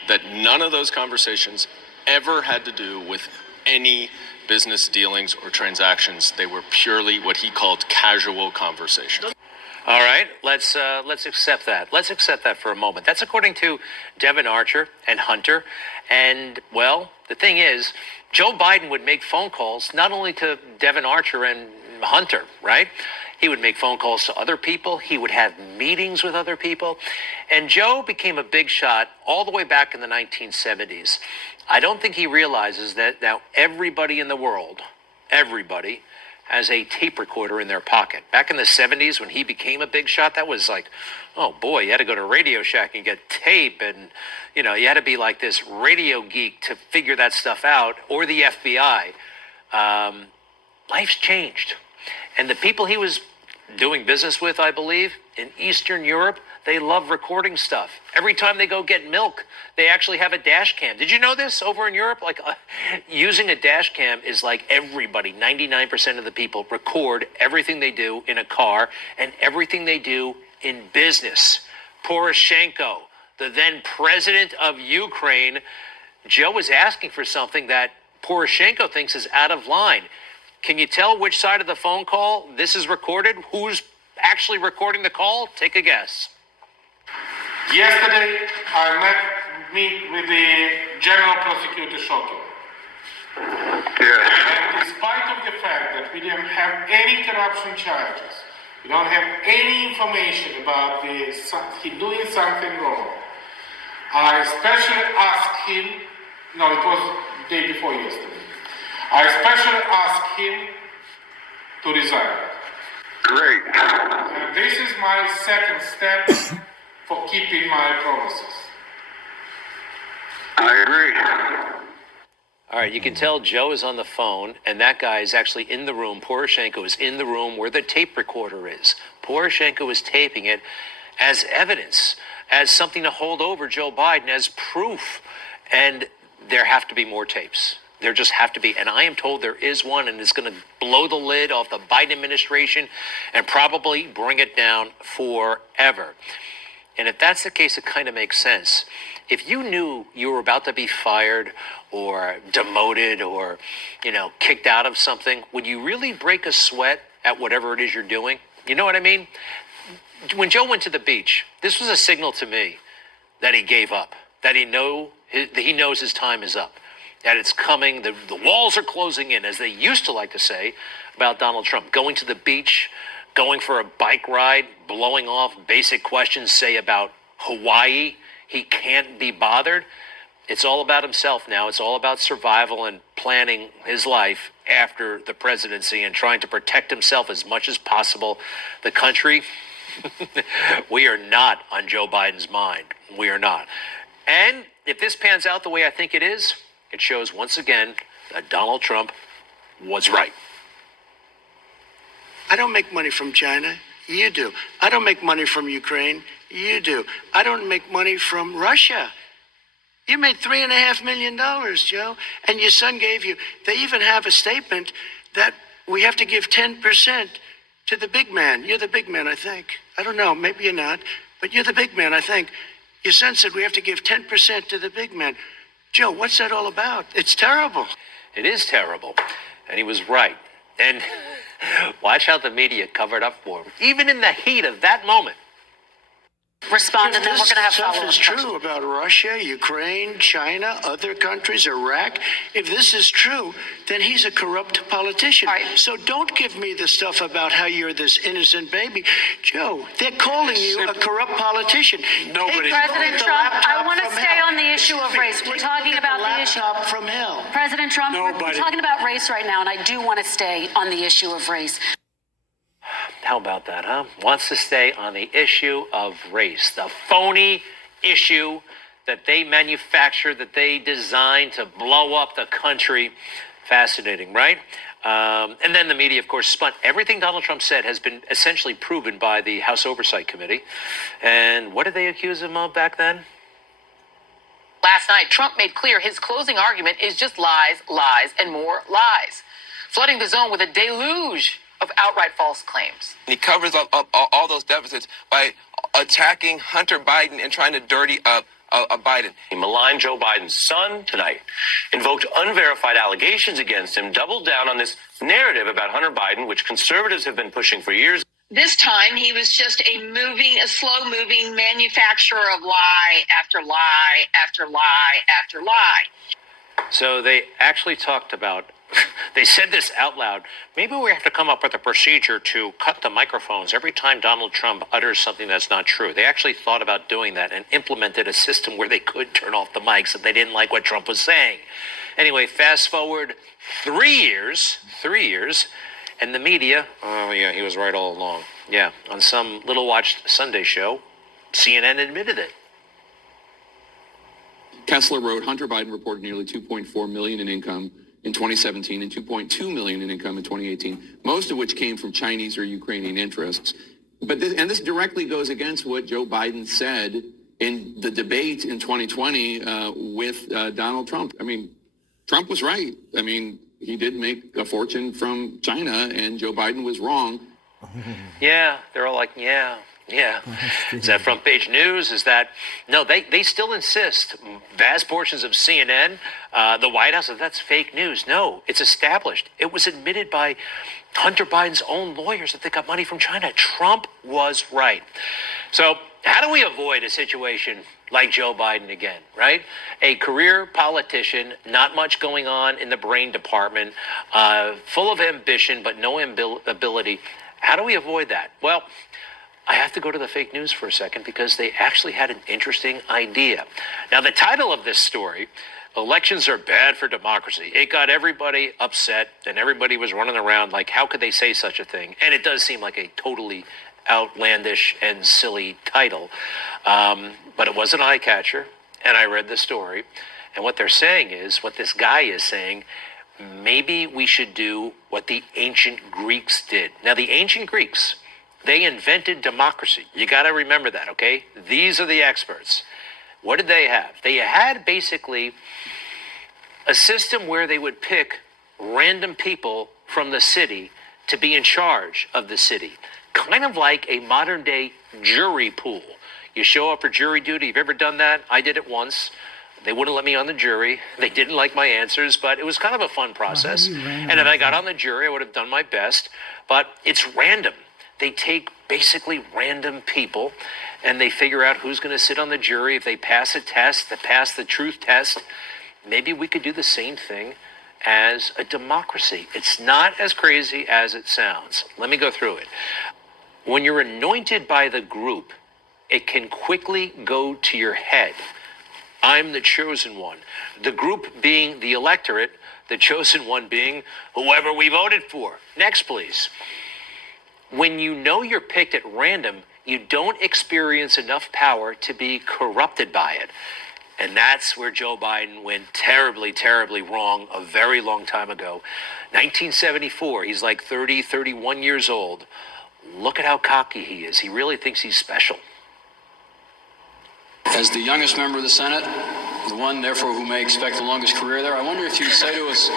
that none of those conversations ever had to do with any business dealings or transactions. They were purely what he called casual conversations. All right, let's accept that. Let's accept that for a moment. That's according to Devon Archer and Hunter. And, well, the thing is, Joe Biden would make phone calls not only to Devon Archer and Hunter, right? He would make phone calls to other people. He would have meetings with other people. And Joe became a big shot all the way back in the 1970s. I don't think he realizes that now everybody in the world, everybody, has a tape recorder in their pocket. Back in the 70s when he became a big shot, that was like, oh boy, you had to go to Radio Shack and get tape, and you had to be like this radio geek to figure that stuff out, or the FBI. Life's changed. And the people he was doing business with, I believe, in Eastern Europe, they love recording stuff. Every time they go get milk, they actually have a dash cam. Did you know this over in Europe? Like using a dash cam is like everybody, 99% of the people record everything they do in a car and everything they do in business. Poroshenko, the then president of Ukraine, Joe was asking for something that Poroshenko thinks is out of line. Can you tell which side of the phone call this is recorded? Who's actually recording the call? Take a guess. Yesterday, I meet with the General Prosecutor Shokin. Yes. And despite of the fact that we didn't have any corruption charges, we don't have any information about he doing something wrong, I especially asked him, no, it was the day before yesterday, I especially asked him to resign. Great. And this is my second step for keeping my promises. I agree. All right, you can tell Joe is on the phone, and that guy is actually in the room. Poroshenko is in the room where the tape recorder is. Poroshenko is taping it as evidence, as something to hold over Joe Biden, as proof. And there have to be more tapes. There just have to be. And I am told there is one, and it's going to blow the lid off the Biden administration and probably bring it down forever. And if that's the case, it kind of makes sense. If you knew you were about to be fired or demoted or, kicked out of something, would you really break a sweat at whatever it is you're doing? You know what I mean? When Joe went to the beach, this was a signal to me that he gave up, that he knows his time is up, that it's coming, the walls are closing in, as they used to like to say about Donald Trump. Going to the beach, going for a bike ride, blowing off basic questions, say about Hawaii. He can't be bothered. It's all about himself now. It's all about survival and planning his life after the presidency and trying to protect himself as much as possible. The country, we are not on Joe Biden's mind. We are not. And if this pans out the way I think it is, it shows once again that Donald Trump was right. I don't make money from China. You do. I don't make money from Ukraine. You do. I don't make money from Russia. You made $3.5 million, Joe, and your son gave you. They even have a statement that we have to give 10% to the big man. You're the big man, I think. I don't know. Maybe you're not, but you're the big man, I think. Your son said we have to give 10% to the big man. Joe, what's that all about? It's terrible. It is terrible, and he was right. And watch how the media covered up for him, even in the heat of that moment. Respond, and then we're going to have follow-up. If this stuff is true about Russia, Ukraine, China, other countries, Iraq, if this is true, then he's a corrupt politician. Right. So don't give me the stuff about how you're this innocent baby. Joe, they're calling you a corrupt politician. Hey, President Trump, I want to stay on the issue of race. We're talking about the issue. From hell. President Trump, we're talking about race right now, and I do want to stay on the issue of race. How about that, huh? Wants to stay on the issue of race, the phony issue that they manufacture, that they design to blow up the country. Fascinating, right? And then the media, of course, spun. Everything Donald Trump said has been essentially proven by the House Oversight Committee. And what did they accuse him of back then? Last night, Trump made clear his closing argument is just lies, lies, and more lies, flooding the zone with a deluge of outright false claims. He covers up all those deficits by attacking Hunter Biden and trying to dirty up Biden. He maligned Joe Biden's son tonight, invoked unverified allegations against him, doubled down on this narrative about Hunter Biden, which conservatives have been pushing for years. This time, he was just a slow-moving manufacturer of lie after lie after lie after lie. So they actually talked about, they said this out loud. Maybe we have to come up with a procedure to cut the microphones every time Donald Trump utters something that's not true. They actually thought about doing that and implemented a system where they could turn off the mics if they didn't like what Trump was saying. Anyway, fast forward 3 years, and the media, oh yeah, he was right all along. Yeah, on some little watched Sunday show, CNN admitted it. Kessler wrote, Hunter Biden reported nearly $2.4 million in income in 2017 and $2.2 million in income in 2018, most of which came from Chinese or Ukrainian interests. But this directly goes against what Joe Biden said in the debate in 2020 with Donald Trump. I mean, Trump was right. I mean, he did make a fortune from China, and Joe Biden was wrong. Yeah, they're all like, yeah. Is that front page news? Is that, no, they still insist, vast portions of CNN, the White House, that's fake news. No, it's established. It was admitted by Hunter Biden's own lawyers that they got money from China. Trump was right. So How do we avoid a situation like Joe Biden again, right? A career politician, not much going on in the brain department, full of ambition, but no ability. How do we avoid that? Well, I have to go to the fake news for a second because they actually had an interesting idea. Now, the title of this story, Elections Are Bad for Democracy, it got everybody upset and everybody was running around like, how could they say such a thing? And it does seem like a totally outlandish and silly title. But it was an eye catcher, and I read the story. And what they're saying is, what this guy is saying, maybe we should do what the ancient Greeks did. Now, the ancient Greeks, they invented democracy. You got to remember that, okay? These are the experts. What did they have? They had basically a system where they would pick random people from the city to be in charge of the city. Kind of like a modern day jury pool. You show up for jury duty. Have you ever done that? I did it once. They wouldn't let me on the jury. They didn't like my answers, but it was kind of a fun process. And if I got on the jury, I would have done my best. But it's random. They take basically random people and they figure out who's going to sit on the jury. If they pass a test, they pass the truth test. Maybe we could do the same thing as a democracy. It's not as crazy as it sounds. Let me go through it. When you're anointed by the group, it can quickly go to your head. I'm the chosen one. The group being the electorate, the chosen one being whoever we voted for. Next, please. When you know you're picked at random, you don't experience enough power to be corrupted by it. And that's where Joe Biden went terribly, terribly wrong a very long time ago. 1974, he's like 30, 31 years old. Look at how cocky he is. He really thinks he's special. As the youngest member of the Senate, the one, therefore, who may expect the longest career there, I wonder if you'd say to us,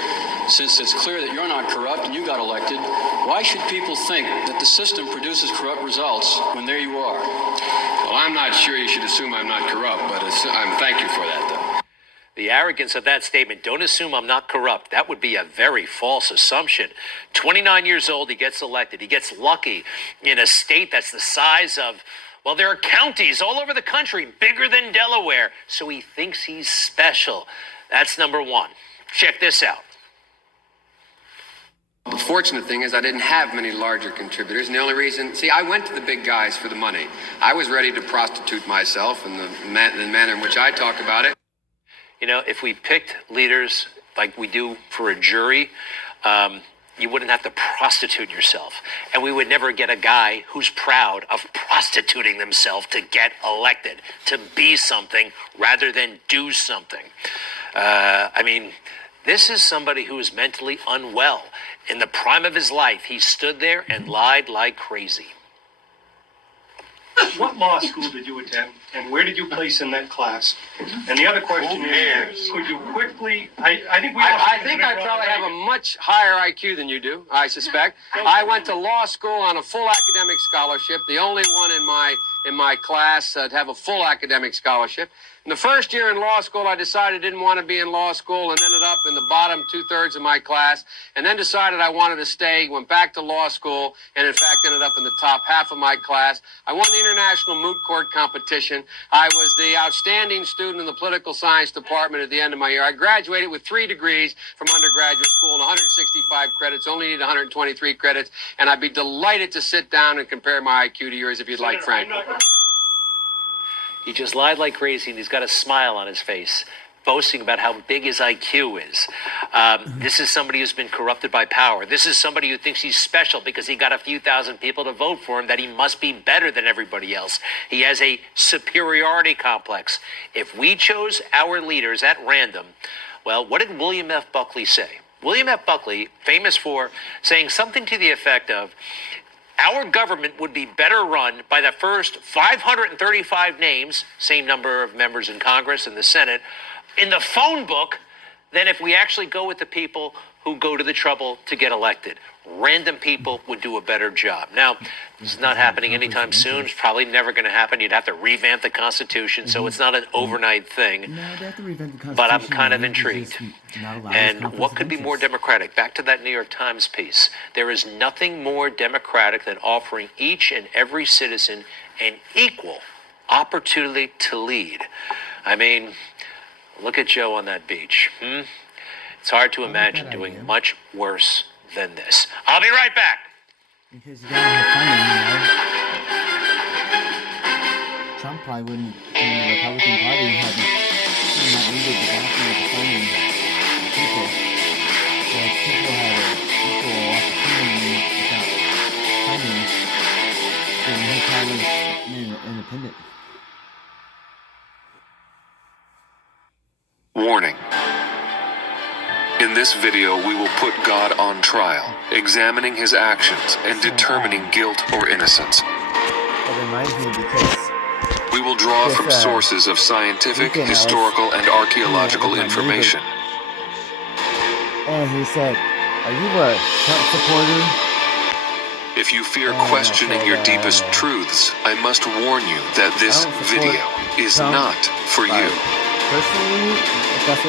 since it's clear that you're not corrupt and you got elected, why should people think that the system produces corrupt results when there you are? Well, I'm not sure you should assume I'm not corrupt, but thank you for that, though. The arrogance of that statement, don't assume I'm not corrupt. That would be a very false assumption. 29 years old, he gets elected. He gets lucky in a state that's the size of, well, there are counties all over the country, bigger than Delaware. So he thinks he's special. That's number one. Check this out. The fortunate thing is I didn't have many larger contributors, and the only reason, I went to the big guys for the money. I was ready to prostitute myself in the manner in which I talk about it. You know, if we picked leaders like we do for a jury, you wouldn't have to prostitute yourself. And we would never get a guy who's proud of prostituting themselves to get elected, to be something rather than do something. This is somebody who is mentally unwell. In the prime of his life, he stood there and lied like crazy. What law school did you attend, and where did you place in that class? And the other question is, could you quickly, I think I probably have a much higher IQ than you do, I suspect. I went to law school on a full academic scholarship, the only one in my class to have a full academic scholarship. In the first year in law school, I decided I didn't want to be in law school and ended up in the bottom 2/3 of my class, and then decided I wanted to stay, went back to law school, and in fact ended up in the top half of my class. I won the International Moot Court competition. I was the outstanding student in the political science department at the end of my year. I graduated with 3 degrees from undergraduate school and 165 credits, only need 123 credits, and I'd be delighted to sit down and compare my IQ to yours if you'd like, Frank. He just lied like crazy, and he's got a smile on his face, boasting about how big his IQ is. This is somebody who's been corrupted by power. This is somebody who thinks he's special because he got a few thousand people to vote for him, that he must be better than everybody else. He has a superiority complex. If we chose our leaders at random, well, what did William F. Buckley say? William F. Buckley, famous for saying something to the effect of, our government would be better run by the first 535 names, same number of members in Congress and the Senate, in the phone book than if we actually go with the people who go to the trouble to get elected. Random people would do a better job. Now, this is not happening anytime soon. It's probably never going to happen. You'd have to revamp the Constitution, so it's not an overnight thing. But I'm kind of intrigued. And what could be more democratic? Back to that New York Times piece. There is nothing more democratic than offering each and every citizen an equal opportunity to lead. I mean, look at Joe on that beach. It's hard to imagine doing much worse than this. I'll be right back. Because you gotta have funding, Trump probably wouldn't, in the Republican Party, had not needed the backing of the funding of people. So if people had an equal opportunity without funding, then he probably made an independent. Warning. In this video, we will put God on trial, examining his actions and determining guilt or innocence. That reminds me because we will draw from sources of scientific, historical, and archaeological information. And he said, "Are you a Trump supporter?" If you fear questioning your deepest truths, I must warn you that this video is not for you. Personally,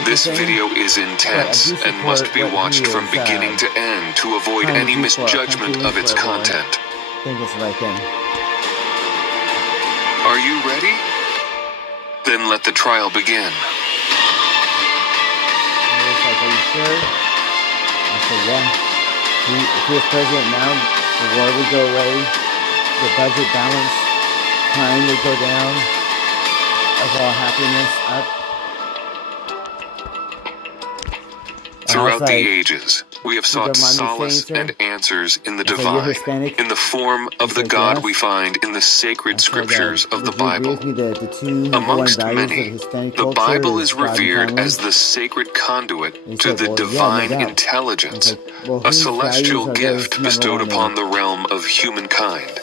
this video is intense and must be watched from beginning to end to avoid any misjudgment of its content. I think it's like him. Are you ready? Then let the trial begin. And it's like, are you sure? I said, yeah. If he was president now, the war would go away, the budget balance, crime would go down, overall happiness up. Throughout the ages, we have sought solace and answers in the divine, in the form of the God we find in the sacred scriptures of the Bible. Amongst many, the Bible is revered as the sacred conduit to the divine intelligence, a celestial gift bestowed upon the realm of humankind.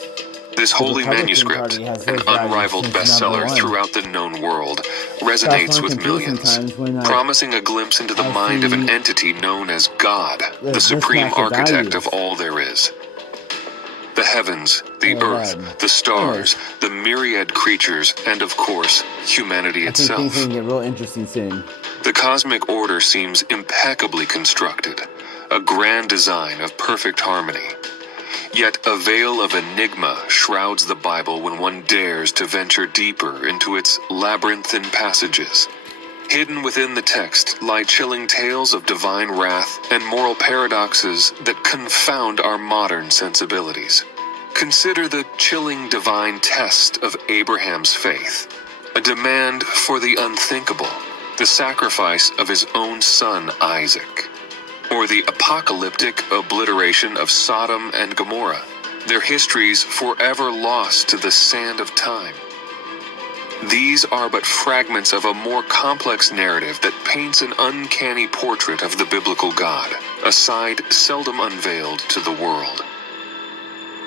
This holy manuscript, an unrivaled bestseller throughout the known world, resonates with millions, promising a glimpse into the mind of an entity known as God, the supreme architect of all there is. The heavens, the earth, the stars, the myriad creatures, and of course, humanity itself. I think things are going to get real interesting soon. The cosmic order seems impeccably constructed, a grand design of perfect harmony. Yet a veil of enigma shrouds the Bible when one dares to venture deeper into its labyrinthine passages. Hidden within the text lie chilling tales of divine wrath and moral paradoxes that confound our modern sensibilities. Consider the chilling divine test of Abraham's faith, a demand for the unthinkable, the sacrifice of his own son Isaac. Or the apocalyptic obliteration of Sodom and Gomorrah, their histories forever lost to the sand of time. These are but fragments of a more complex narrative that paints an uncanny portrait of the biblical God, a side seldom unveiled to the world.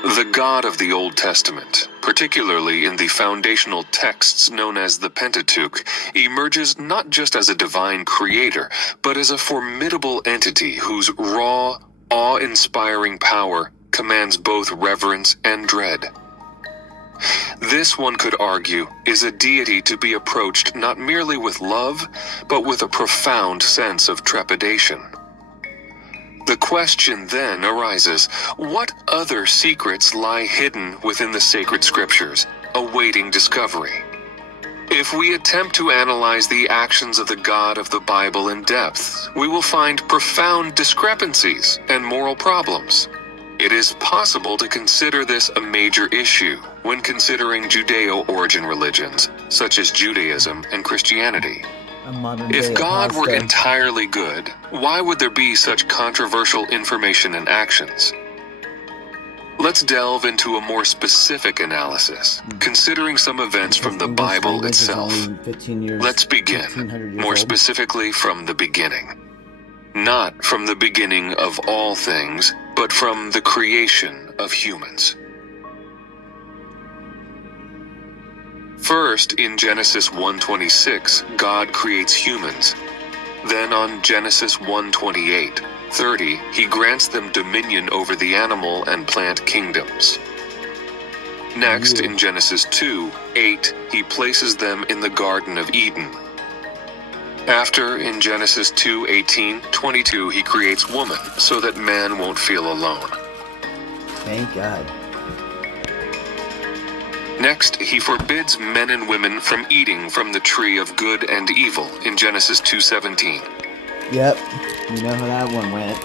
The God of the Old Testament, particularly in the foundational texts known as the Pentateuch, emerges not just as a divine creator, but as a formidable entity whose raw, awe-inspiring power commands both reverence and dread. This, one could argue, is a deity to be approached not merely with love, but with a profound sense of trepidation. The question then arises, what other secrets lie hidden within the sacred scriptures, awaiting discovery? If we attempt to analyze the actions of the God of the Bible in depth, we will find profound discrepancies and moral problems. It is possible to consider this a major issue when considering Judeo-origin religions, such as Judaism and Christianity. If God were entirely good, why would there be such controversial information and actions? Let's delve into a more specific analysis, considering some events from the Bible itself. Let's begin, more specifically, from the beginning. Not from the beginning of all things, but from the creation of humans. First, in Genesis 1:26, God creates humans. Then on Genesis 1:28-30, he grants them dominion over the animal and plant kingdoms. Next, in Genesis 2:8, he places them in the Garden of Eden. After, in Genesis 2:18-22, he creates woman so that man won't feel alone. Thank God. Next, he forbids men and women from eating from the tree of good and evil in Genesis 2:17. Yep, you know how that one went.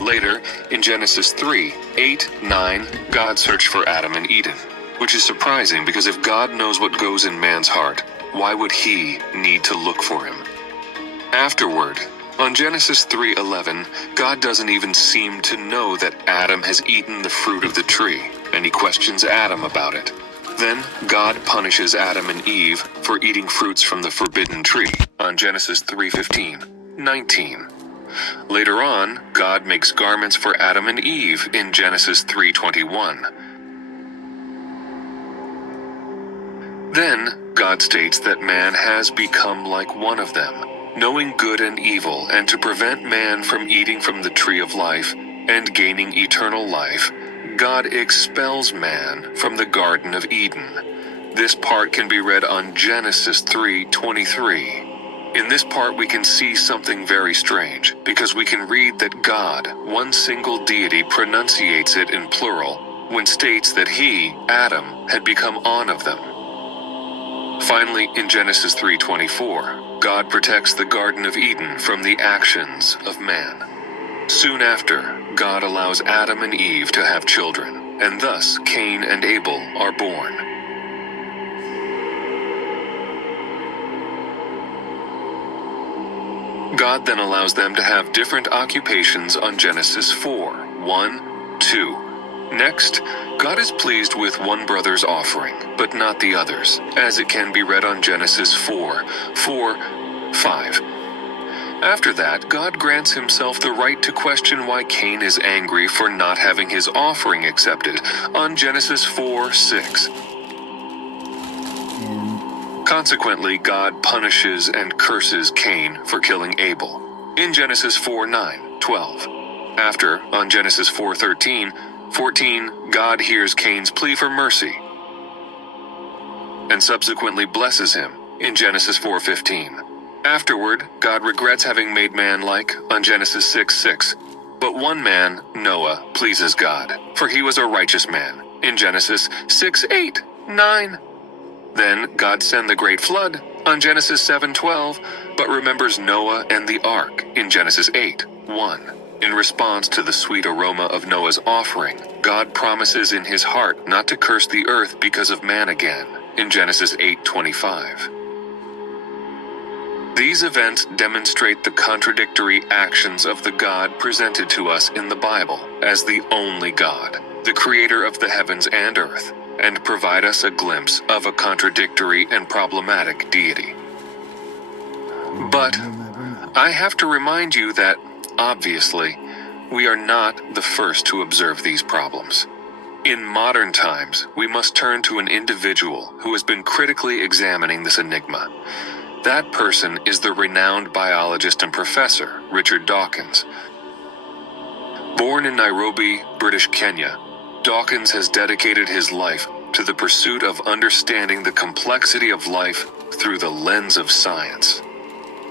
Later, in Genesis 3:8-9, God searched for Adam in Eden, which is surprising because if God knows what goes in man's heart, why would he need to look for him? Afterward, on Genesis 3:11, God doesn't even seem to know that Adam has eaten the fruit of the tree, and he questions Adam about it. Then, God punishes Adam and Eve for eating fruits from the forbidden tree on Genesis 3:15-19. Later on, God makes garments for Adam and Eve in Genesis 3:21. Then, God states that man has become like one of them, knowing good and evil, and to prevent man from eating from the tree of life and gaining eternal life, God expels man from the Garden of Eden. This part can be read on Genesis 3:23. In this part we can see something very strange, because we can read that God, one single deity, pronunciates it in plural when states that he, Adam, had become on of them. Finally, in Genesis 3:24, God protects the Garden of Eden from the actions of man. Soon after, God allows Adam and Eve to have children, and thus Cain and Abel are born. God then allows them to have different occupations on Genesis 4:1-2. Next, God is pleased with one brother's offering, but not the others, as it can be read on Genesis 4:4-5. After that, God grants himself the right to question why Cain is angry for not having his offering accepted on Genesis 4:6. Consequently, God punishes and curses Cain for killing Abel in Genesis 4:9-12. After, on Genesis 4:13-14, God hears Cain's plea for mercy and subsequently blesses him in Genesis 4:15. Afterward, God regrets having made man like on Genesis 6:6. But one man, Noah, pleases God, for he was a righteous man in Genesis 6:8-9. Then God sent the great flood on Genesis 7:12, but remembers Noah and the ark in Genesis 8:1. In response to the sweet aroma of Noah's offering, God promises in his heart not to curse the earth because of man again in Genesis 8:25. These events demonstrate the contradictory actions of the God presented to us in the Bible as the only God, the creator of the heavens and earth, and provide us a glimpse of a contradictory and problematic deity. But I have to remind you that, obviously, we are not the first to observe these problems. In modern times, we must turn to an individual who has been critically examining this enigma. That person is the renowned biologist and professor, Richard Dawkins. Born in Nairobi, British Kenya, Dawkins has dedicated his life to the pursuit of understanding the complexity of life through the lens of science.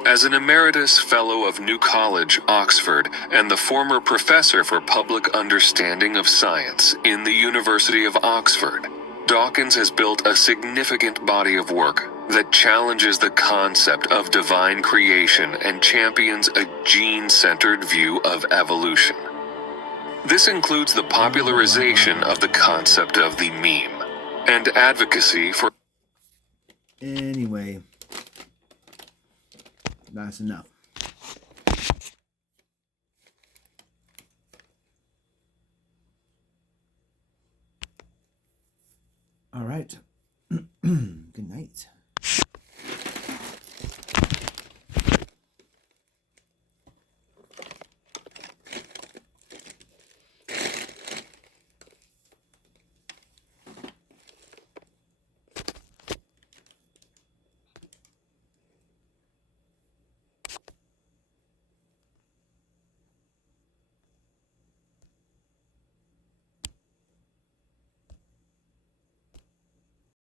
As an emeritus fellow of New College, Oxford, and the former professor for public understanding of science in the University of Oxford, Dawkins has built a significant body of work that challenges the concept of divine creation and champions a gene-centered view of evolution. This includes the popularization of the concept of the meme and advocacy for... Anyway, that's enough. All right.